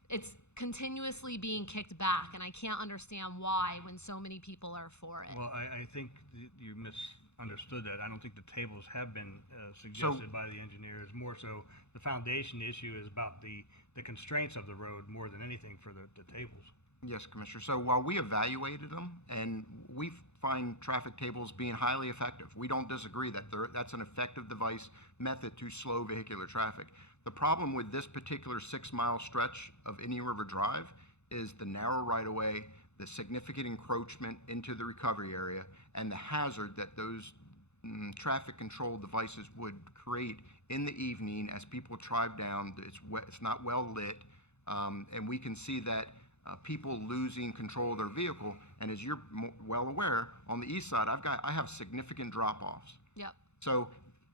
it's continuously being kicked back, and I can't understand why when so many people are for it. Well, I think you misunderstood that. I don't think the tables have been suggested by the engineers. More so, the foundation issue is about the constraints of the road more than anything for the tables. Yes, Commissioner. So while we evaluated them and we find traffic tables being highly effective, we don't disagree that that's an effective device method to slow vehicular traffic. The problem with this particular 6-mile stretch of Indian River Drive is the narrow right-of-way, the significant encroachment into the recovery area, and the hazard that those traffic control devices would create in the evening as people drive down. It's not well lit, and we can see that people losing control of their vehicle. And as you're well aware, on the east side, I have significant drop-offs. Yep. So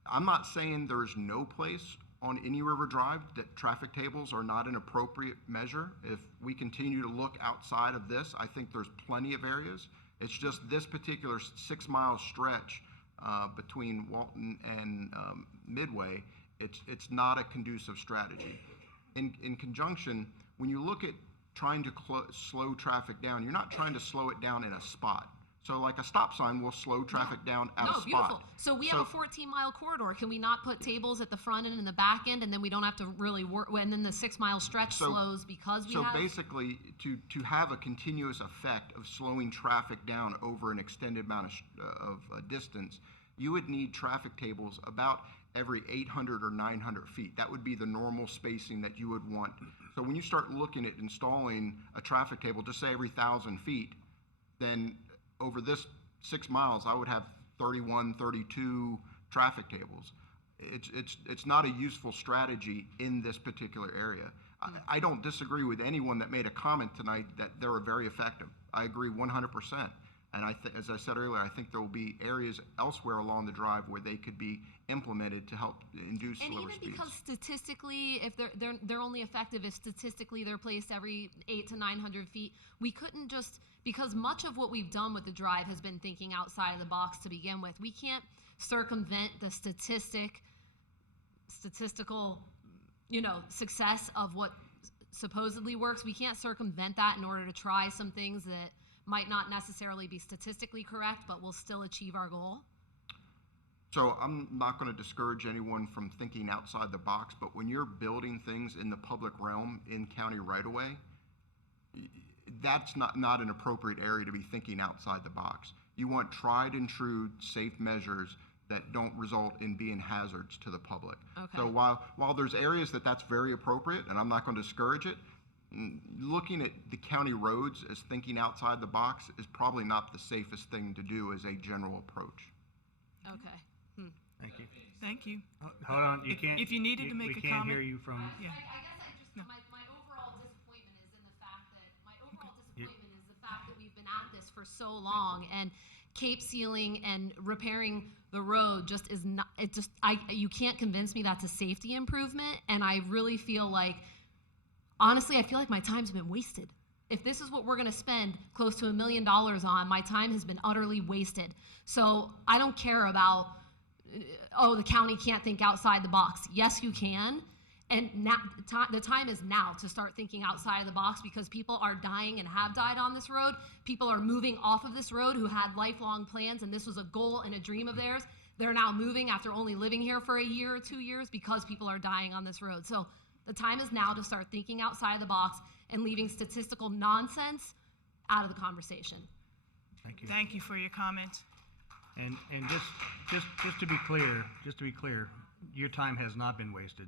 I'm not saying there's no place on Indian River Drive that traffic tables are not an appropriate measure. If we continue to look outside of this, I think there's plenty of areas. It's just this particular 6-mile stretch between Walton and Midway, it's not a conducive strategy. In conjunction, when you look at trying to slow traffic down, you're not trying to slow it down in a spot. So like a stop sign will slow traffic down at a spot. Beautiful. So we have a 14-mile corridor. Can we not put tables at the front end and the back end, and then we don't have to really work, and then the 6-mile stretch slows because we have... So basically, to have a continuous effect of slowing traffic down over an extended amount of distance, you would need traffic tables about every 800 or 900 feet. That would be the normal spacing that you would want. So when you start looking at installing a traffic table, just say every 1,000 feet, then over this 6 miles, I would have 31, 32 traffic tables. It's not a useful strategy in this particular area. I don't disagree with anyone that made a comment tonight that they're very effective. I agree 100%. And as I said earlier, I think there will be areas elsewhere along the drive where they could be implemented to help induce slower speeds. And even because statistically, if they're only effective if statistically they're placed every 800 to 900 feet, we couldn't just, because much of what we've done with the drive has been thinking outside of the box to begin with. We can't circumvent the statistical, success of what supposedly works. We can't circumvent that in order to try some things that might not necessarily be statistically correct, but will still achieve our goal? So I'm not going to discourage anyone from thinking outside the box, but when you're building things in the public realm in county right-of-way, that's not an appropriate area to be thinking outside the box. You want tried and true safe measures that don't result in being hazards to the public. Okay. So while there's areas that's very appropriate, and I'm not going to discourage it, looking at the county roads as thinking outside the box is probably not the safest thing to do as a general approach. Okay. Thank you. Thank you. Hold on, you can't. If you needed to make a comment, we can't comment. hear you from. Yeah. I guess my overall disappointment is in the fact that we've been at this for so long, and Cape sealing and repairing the road just is not. You can't convince me that's a safety improvement, and I really feel like. Honestly, I feel like my time's been wasted. If this is what we're going to spend close to $1 million on, my time has been utterly wasted. So I don't care about oh, the county can't think outside the box. Yes, you can. And now, the time is now to start thinking outside of the box, because people are dying and have died on this road. People are moving off of this road who had lifelong plans, and this was a goal and a dream of theirs. They're now moving after only living here for a year or 2 years because people are dying on this road. So the time is now to start thinking outside of the box and leaving statistical nonsense out of the conversation. Thank you. Thank you for your comments. And just to be clear, your time has not been wasted.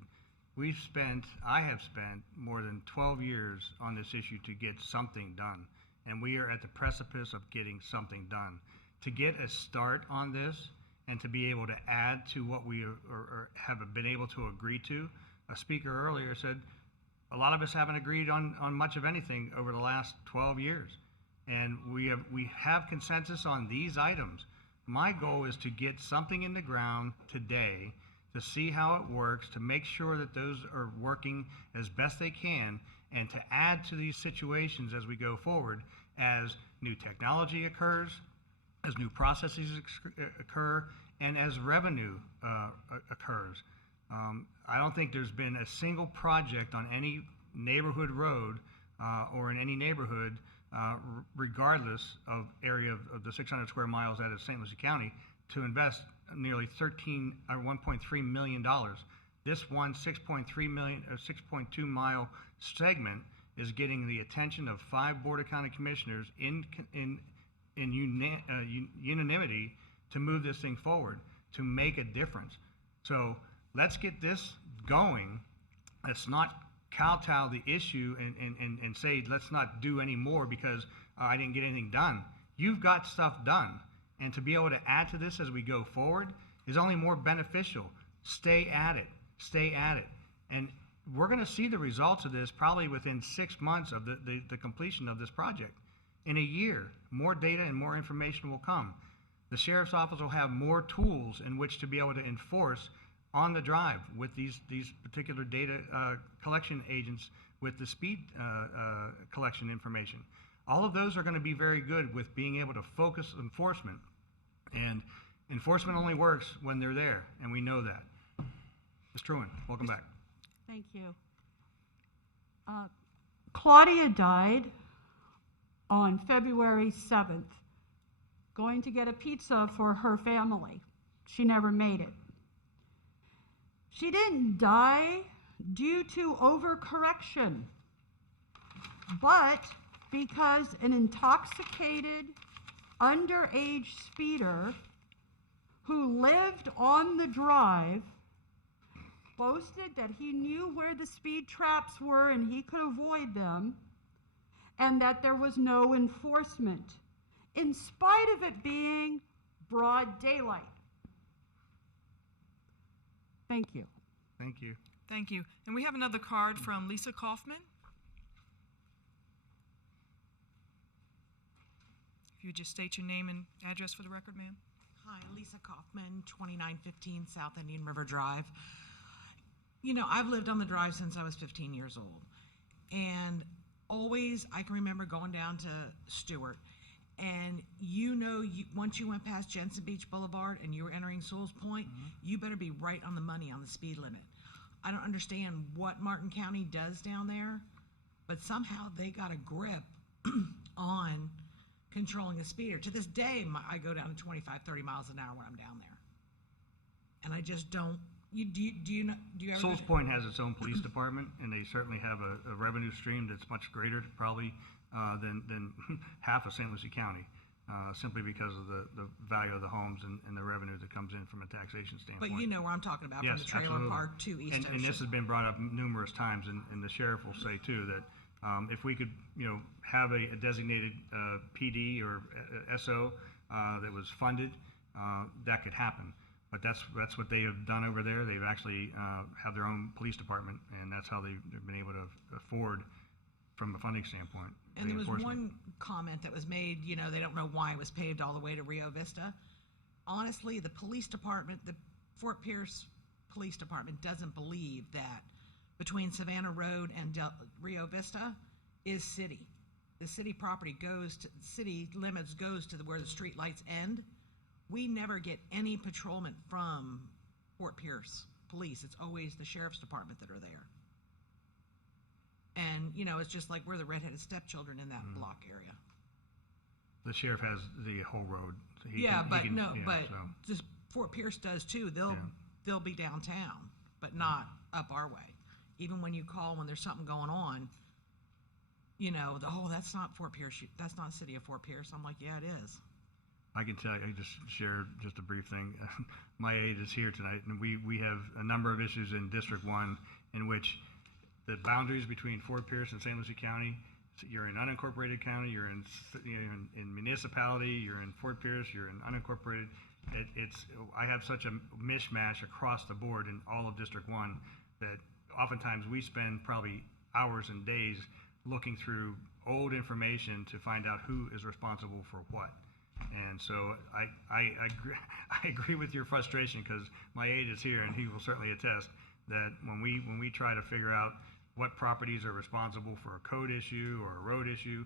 I have spent more than 12 years on this issue to get something done, and we are at the precipice of getting something done. To get a start on this and to be able to add to what we have been able to agree to, a speaker earlier said a lot of us haven't agreed on much of anything over the last 12 years, and we have consensus on these items. My goal is to get something in the ground today, to see how it works, to make sure that those are working as best they can, and to add to these situations as we go forward, as new technology occurs, as new processes occur, and as revenue occurs. I don't think there's been a single project on any neighborhood road or in any neighborhood, regardless of area of the 600 square miles out of St. Lucie County, to invest nearly $1.3 million. This one 6.2 mile segment is getting the attention of 5 Board of County Commissioners in unanimity to move this thing forward, to make a difference. So let's get this going. Let's not kowtow the issue and say let's not do any more because I didn't get anything done. You've got stuff done. And to be able to add to this as we go forward is only more beneficial. Stay at it. Stay at it. And we're going to see the results of this probably within 6 months of the completion of this project. In a year, more data and more information will come. The Sheriff's Office will have more tools in which to be able to enforce on the drive with these particular data collection agents with the speed collection information. All of those are going to be very good with being able to focus enforcement. And enforcement only works when they're there, and we know that. Ms. Truen, welcome back. Thank you. Claudia died on February 7th, going to get a pizza for her family. She never made it. She didn't die due to overcorrection, but because an intoxicated underage speeder who lived on the drive boasted that he knew where the speed traps were and he could avoid them, and that there was no enforcement, in spite of it being broad daylight. Thank you. Thank you. Thank you. And we have another card from Lisa Kaufman. If you would just state your name and address for the record, ma'am. Hi, Lisa Kaufman, 2915 South Indian River Drive. You know, I've lived on the drive since I was 15 years old. And always, I can remember going down to Stewart. And once you went past Jensen Beach Boulevard and you were entering Sewell's Point, you better be right on the money on the speed limit. I don't understand what Martin County does down there, but somehow they got a grip on controlling a speeder. To this day, I go down to 25, 30 miles an hour when I'm down there. And I just don't. Do you ever? Sewell's Point has its own police department, and they certainly have a revenue stream that's much greater, probably, than half of St. Lucie County, simply because of the value of the homes and the revenue that comes in from a taxation standpoint. But you know where I'm talking about, yes, from the trailer absolutely. park to East Ocean. And this has been brought up numerous times, and the sheriff will say too that if we could, have a designated PD or SO that was funded, that could happen. But that's what they have done over there. They've actually have their own police department, and that's how they've been able to afford, from a funding standpoint. And there was one comment that was made, they don't know why it was paved all the way to Rio Vista. Honestly, the police department, the Fort Pierce Police Department doesn't believe that between Savannah Road and Rio Vista is city. The city property city limits goes to where the street lights end. we never get any patrolment from Fort Pierce Police. It's always the sheriff's department that are there. And, you know, it's just like we're the redheaded stepchildren in that block area. The sheriff has the whole road. So just Fort Pierce does too. They'll be downtown, but not up our way. Even when you call when there's something going on, you know, that's not Fort Pierce. That's not City of Fort Pierce. I'm like, yeah, it is. I can tell you, I just share just a brief thing. My aide is here tonight, and we have a number of issues in District 1 in which the boundaries between Fort Pierce and St. Lucie County, so you're in unincorporated county, you're in municipality, you're in Fort Pierce, you're in unincorporated. I have such a mishmash across the board in all of District 1 that oftentimes we spend probably hours and days looking through old information to find out who is responsible for what. And so I agree with your frustration, because my aide is here and he will certainly attest that when we try to figure out what properties are responsible for a code issue or a road issue,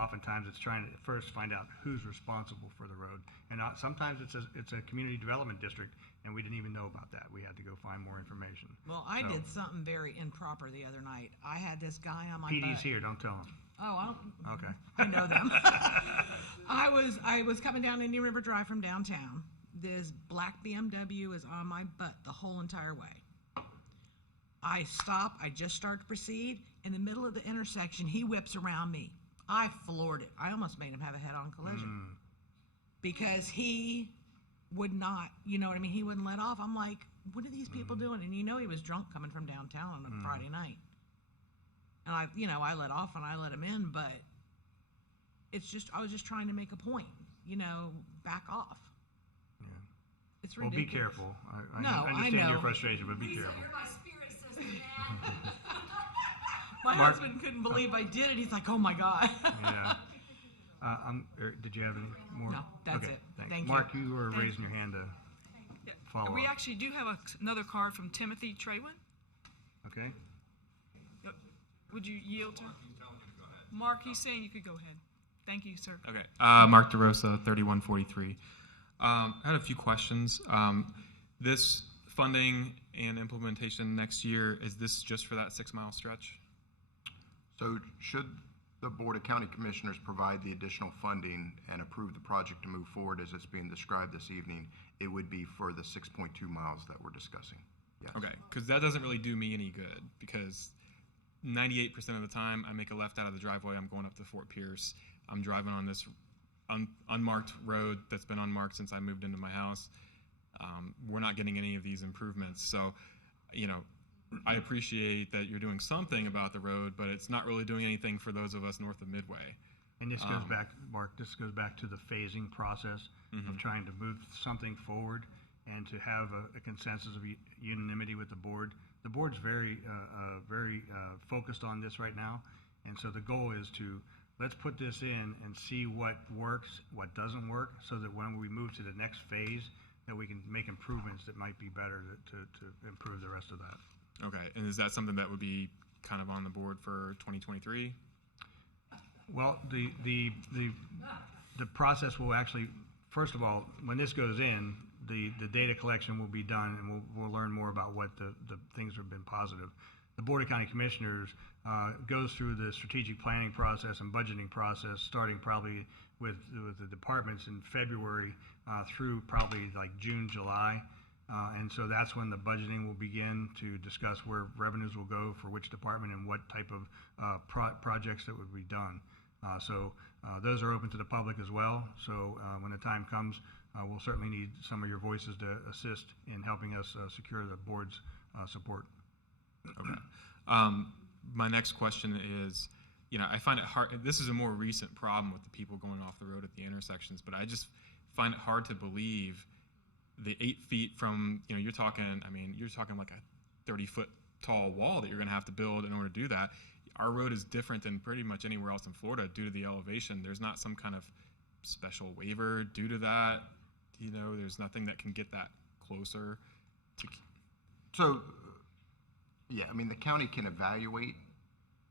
oftentimes it's trying to first find out who's responsible for the road. And sometimes it's a community development district, and we didn't even know about that. We had to go find more information. Well, I did something very improper the other night. I had this guy on my PD's butt. here, don't tell him. Oh, Okay. I know them. I was coming down Indian River Drive from downtown. This black BMW is on my butt the whole entire way. I stop. I just start to proceed. In the middle of the intersection, he whips around me. I floored it. I almost made him have a head-on collision because he would not, you know what I mean? He wouldn't let off. I'm like, what are these people doing? And you know he was drunk coming from downtown on a Friday night. And I let off and I let him in, but I was just trying to make a point, back off. Yeah. It's Well, ridiculous. be careful. I No, I understand your know. frustration, but be careful. You're my spirit sister, man. My Mark- husband couldn't believe I did it. He's like, oh my God. Yeah. Did you have any more? No, that's Okay, it. thanks. Thank you. Mark, you were Thank raising your hand to follow We up. actually do have another card from Timothy Traywin. Okay. Would you yield to? Mark, he's saying you could go ahead. Thank you, sir. Okay. Mark DeRosa, 3143. I had a few questions. This funding and implementation next year, is this just for that 6 mile stretch? So should the Board of County Commissioners provide the additional funding and approve the project to move forward as it's being described this evening, it would be for the 6.2 miles that we're discussing. Yes. Okay, because that doesn't really do me any good, because 98% of the time I make a left out of the driveway, I'm going up to Fort Pierce. I'm driving on this unmarked road that's been unmarked since I moved into my house. We're not getting any of these improvements. So, I appreciate that you're doing something about the road, but it's not really doing anything for those of us north of Midway. And this goes back, Mark, this goes back to the phasing process of trying to move something forward and to have a consensus of unanimity with the board. The board's very focused on this right now. And so the goal is to, let's put this in and see what works, what doesn't work, so that when we move to the next phase, that we can make improvements that might be better to improve the rest of that. Okay, and is that something that would be kind of on the board for 2023? Well, the process will actually, first of all, when this goes in, the data collection will be done, and we'll learn more about what the things have been positive. The Board of County Commissioners goes through the strategic planning process and budgeting process, starting probably with the departments in February through probably like June, July. And so that's when the budgeting will begin to discuss where revenues will go for which department and what type of projects that would be done. So those are open to the public as well. So when the time comes, we'll certainly need some of your voices to assist in helping us secure the board's support. Okay. My next question is, I find it hard. This is a more recent problem with the people going off the road at the intersections, but I just find it hard to believe the 8 feet from, you're talking like a 30-foot tall wall that you're going to have to build in order to do that. Our road is different than pretty much anywhere else in Florida due to the elevation. There's not some kind of special waiver due to that. There's nothing that can get that closer to. So, yeah, the county can evaluate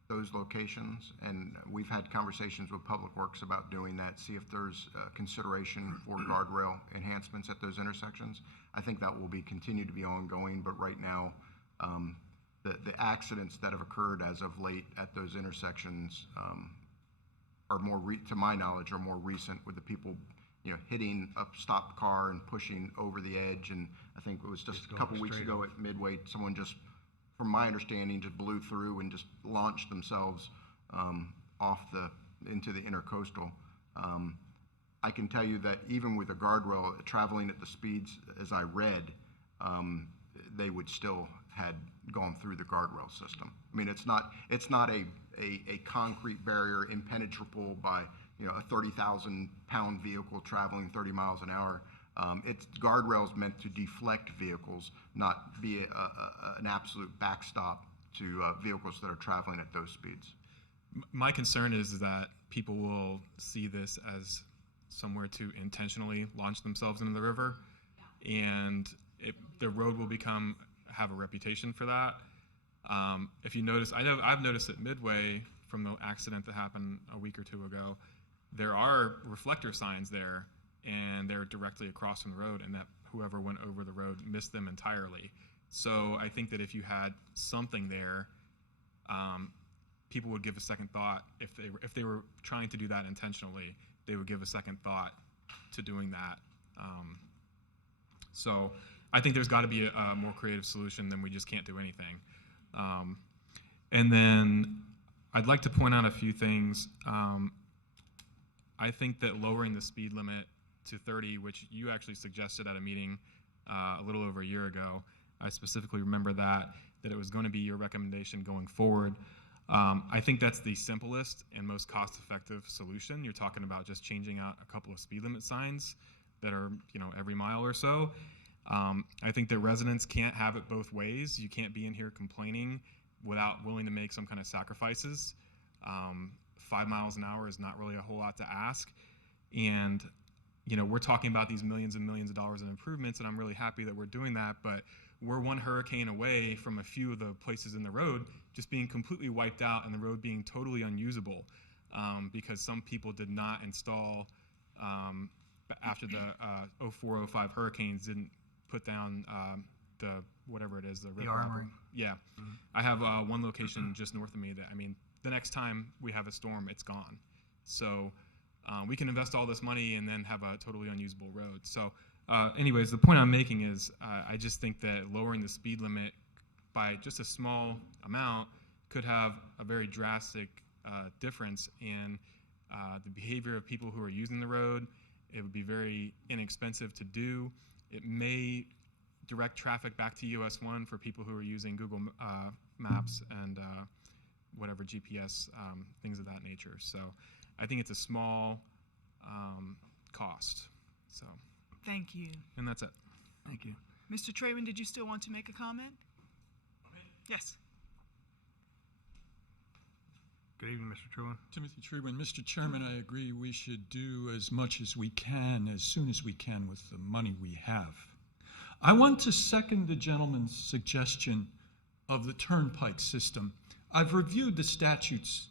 those locations, and we've had conversations with Public Works about doing that, see if there's consideration for guardrail enhancements at those intersections. I think that will be continue to be ongoing, but right now, the accidents that have occurred as of late at those intersections are more, to my knowledge, are more recent, with the people, you know, hitting a stopped car and pushing over the edge. And I think it was just a couple weeks ago at Midway, someone just, from my understanding, just blew through and just launched themselves into the intercoastal. I can tell you that even with a guardrail, traveling at the speeds as I read, they would still had gone through the guardrail system. I mean, it's not a concrete barrier impenetrable by, you know, a 30,000-pound vehicle traveling 30 miles an hour. It's guardrails meant to deflect vehicles, not be an absolute backstop to vehicles that are traveling at those speeds. My concern is that people will see this as somewhere to intentionally launch themselves into the river, and the road will have a reputation for that. If you notice, I've noticed at Midway from the accident that happened a week or two ago, there are reflector signs there, and they're directly across from the road, and that whoever went over the road missed them entirely. So I think that if you had something there, people would give a second thought. If they were trying to do that intentionally, they would give a second thought to doing that. So I think there's got to be a more creative solution than we just can't do anything. And then I'd like to point out a few things. I think that lowering the speed limit to 30, which you actually suggested at a meeting a little over a year ago, I specifically remember that it was going to be your recommendation going forward. I think that's the simplest and most cost-effective solution. You're talking about just changing out a couple of speed limit signs that are, you know, every mile or so. I think that residents can't have it both ways. You can't be in here complaining without willing to make some kind of sacrifices. 5 miles an hour is not really a whole lot to ask. And, you know, we're talking about these millions and millions of dollars in improvements, and I'm really happy that we're doing that, but we're one hurricane away from a few of the places in the road just being completely wiped out and the road being totally unusable because some people did not install, after the 04-05 hurricanes, didn't put down the whatever it is, the armory. Yeah. Mm-hmm. I have one location just north of me that, I mean, the next time we have a storm, it's gone. So we can invest all this money and then have a totally unusable road. So anyways, the point I'm making is I just think that lowering the speed limit by just a small amount could have a very drastic difference in the behavior of people who are using the road. It would be very inexpensive to do. It may direct traffic back to US 1 for people who are using Google Maps and whatever GPS, things of that nature. So I think it's a small cost. So. Thank you. And that's it. Thank you. Mr. Trayman, did you still want to make a comment? Yes. Good evening, Mr. Trewin. Timothy Trewin. Mr. Chairman, I agree we should do as much as we can, as soon as we can, with the money we have. I want to second the gentleman's suggestion of the turnpike system. I've reviewed the statutes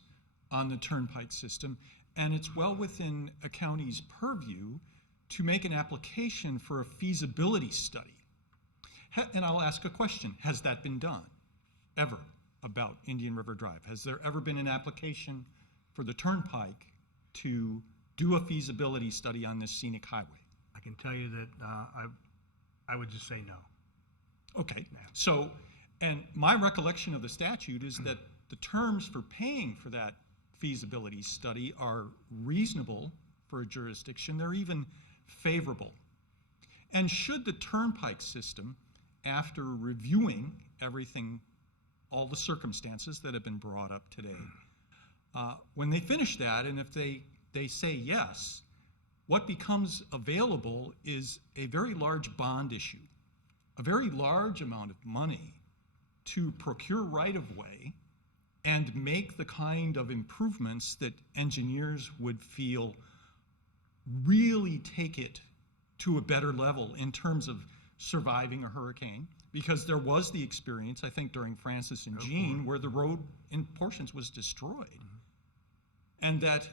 on the turnpike system, and it's well within a county's purview to make an application for a feasibility study. And I'll ask a question. Has that been done ever about Indian River Drive? Has there ever been an application for the turnpike to do a feasibility study on this scenic highway? I can tell you that I would just say no. Okay. So, and my recollection of the statute is that the terms for paying for that feasibility study are reasonable for a jurisdiction. They're even favorable. And should the turnpike system, after reviewing everything, all the circumstances that have been brought up today, when they finish that, and if they say yes, what becomes available is a very large bond issue, a very large amount of money to procure right-of-way and make the kind of improvements that engineers would feel really take it to a better level in terms of surviving a hurricane, because there was the experience, I think, during Francis and Jean, where the road in portions was destroyed. And that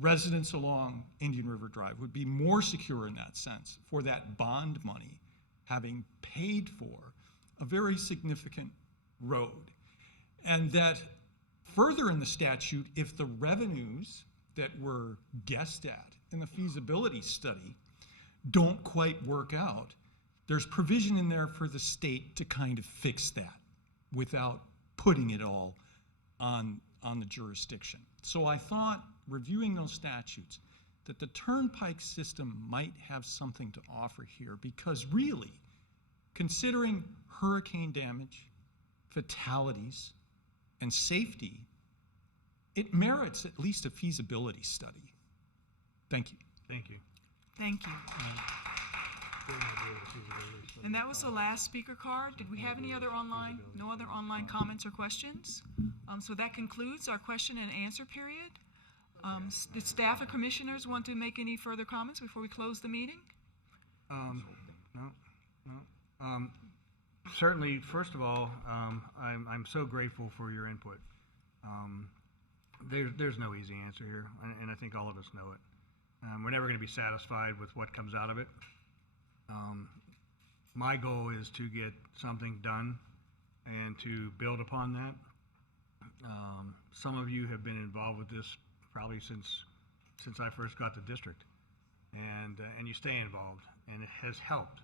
residents along Indian River Drive would be more secure in that sense for that bond money, having paid for a very significant road. And that further in the statute, if the revenues that were guessed at in the feasibility study don't quite work out, there's provision in there for the state to kind of fix that without putting it all on the jurisdiction. So I thought, reviewing those statutes, that the turnpike system might have something to offer here, because really, considering hurricane damage, fatalities, and safety, it merits at least a feasibility study. Thank you. Thank you. Thank you. And that was the last speaker card. Did we have any other online, no other online comments or questions? So that concludes our question and answer period. Did staff or commissioners want to make any further comments before we close the meeting? No. Certainly, first of all, I'm so grateful for your input. There's no easy answer here, and I think all of us know it. We're never going to be satisfied with what comes out of it. My goal is to get something done and to build upon that. Some of you have been involved with this probably since I first got to district, and you stay involved, and it has helped.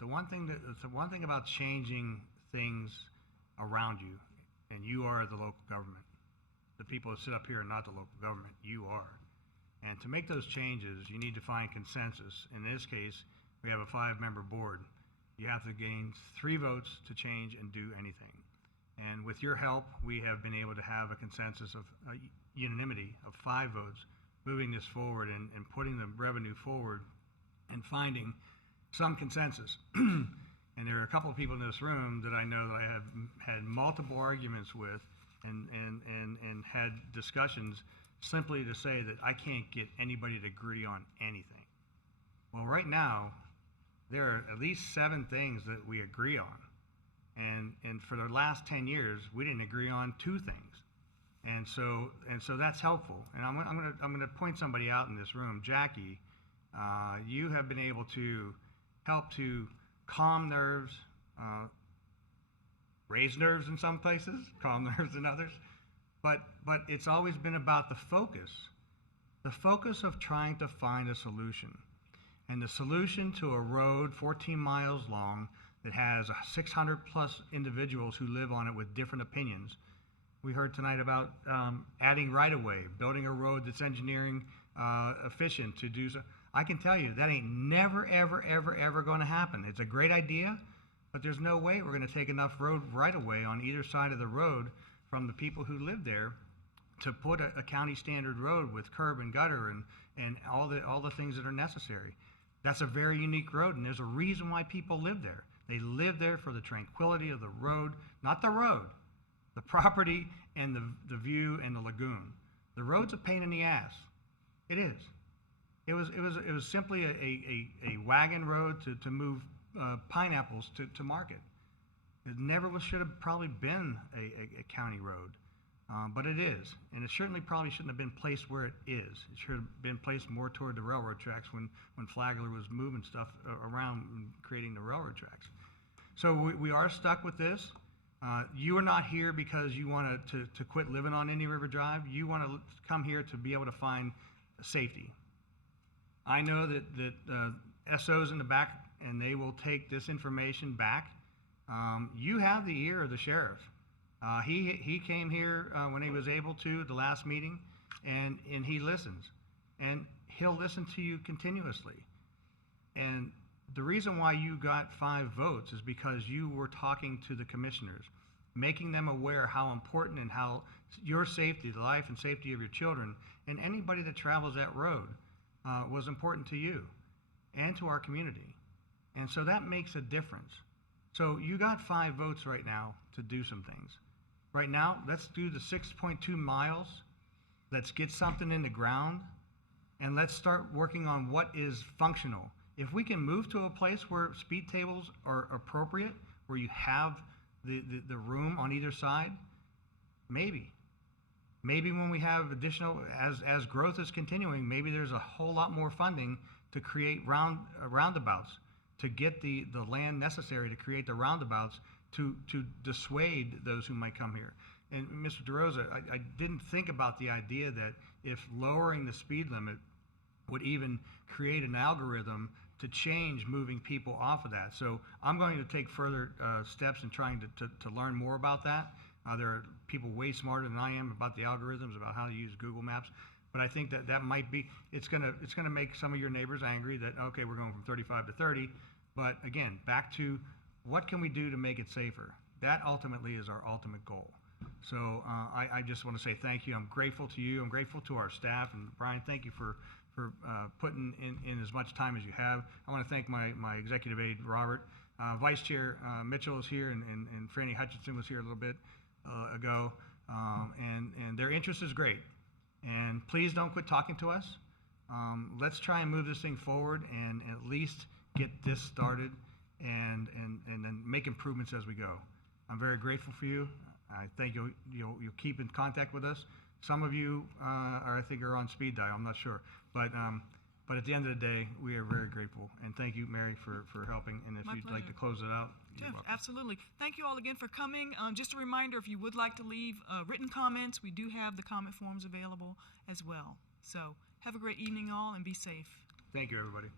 The one thing about changing things around you, and you are the local government. The people that sit up here are not the local government. You are. And to make those changes, you need to find consensus. In this case, we have a 5-member board. You have to gain 3 votes to change and do anything. And with your help, we have been able to have a consensus of unanimity of 5 votes, moving this forward and putting the revenue forward and finding some consensus. And there are a couple of people in this room that I know that I have had multiple arguments with and had discussions simply to say that I can't get anybody to agree on anything. Well, right now, there are at least 7 things that we agree on. And for the last 10 years, we didn't agree on 2 things. And so that's helpful. And I'm gonna point somebody out in this room. Jackie, you have been able to help to calm nerves, raise nerves in some places, calm nerves in others. But it's always been about the focus of trying to find a solution. And the solution to a road 14 miles long that has 600 plus individuals who live on it with different opinions. We heard tonight about adding right-of-way, building a road that's engineering efficient to do so. I can tell you that ain't never, ever, ever, ever going to happen. It's a great idea, but there's no way we're going to take enough road right-of-way on either side of the road from the people who live there to put a county standard road with curb and gutter and all the things that are necessary. That's a very unique road, and there's a reason why people live there. They live there for the tranquility of the road, not the road, the property and the view and the lagoon. The road's a pain in the ass. It is. It was simply a wagon road to move pineapples to market. It never should have probably been a county road, but it is. And it certainly probably shouldn't have been placed where it is. It should have been placed more toward the railroad tracks when Flagler was moving stuff around and creating the railroad tracks. So we are stuck with this. You are not here because you want to quit living on Indian River Drive. You want to come here to be able to find safety. I know that SO's in the back, and they will take this information back. You have the ear of the sheriff. He came here when he was able to, the last meeting, and he listens. And he'll listen to you continuously. And the reason why you got 5 votes is because you were talking to the commissioners, making them aware how important and how your safety, the life and safety of your children, and anybody that travels that road was important to you and to our community. And so that makes a difference. So you got 5 votes right now to do some things. Right now, let's do the 6.2 miles. Let's get something in the ground, and let's start working on what is functional. If we can move to a place where speed tables are appropriate, where you have the room on either side, maybe. Maybe when we have additional, as growth is continuing, maybe there's a whole lot more funding to create roundabouts, to get the land necessary to create the roundabouts to dissuade those who might come here. And Mr. DeRosa, I didn't think about the idea that if lowering the speed limit would even create an algorithm to change moving people off of that. So I'm going to take further steps in trying to learn more about that. There are people way smarter than I am about the algorithms, about how to use Google Maps. But I think that might be, it's gonna make some of your neighbors angry that, okay, we're going from 35 to 30. But again, back to what can we do to make it safer? That ultimately is our ultimate goal. So I just want to say thank you. I'm grateful to you. I'm grateful to our staff. And Brian, thank you for putting in as much time as you have. I want to thank my executive aide, Robert. Vice Chair Mitchell is here, and Franny Hutchinson was here a little bit ago. And their interest is great. And please don't quit talking to us. Let's try and move this thing forward and at least get this started and then make improvements as we go. I'm very grateful for you. I think you'll keep in contact with us. Some of you I think are on speed dial. I'm not sure, but at the end of the day, we are very grateful. And thank you, Mary, for helping. And if you'd like to close it out, you're Jeff, welcome. absolutely. Thank you all again for coming. Just a reminder, if you would like to leave written comments, we do have the comment forms available as well. So have a great evening all and be safe. Thank you, everybody.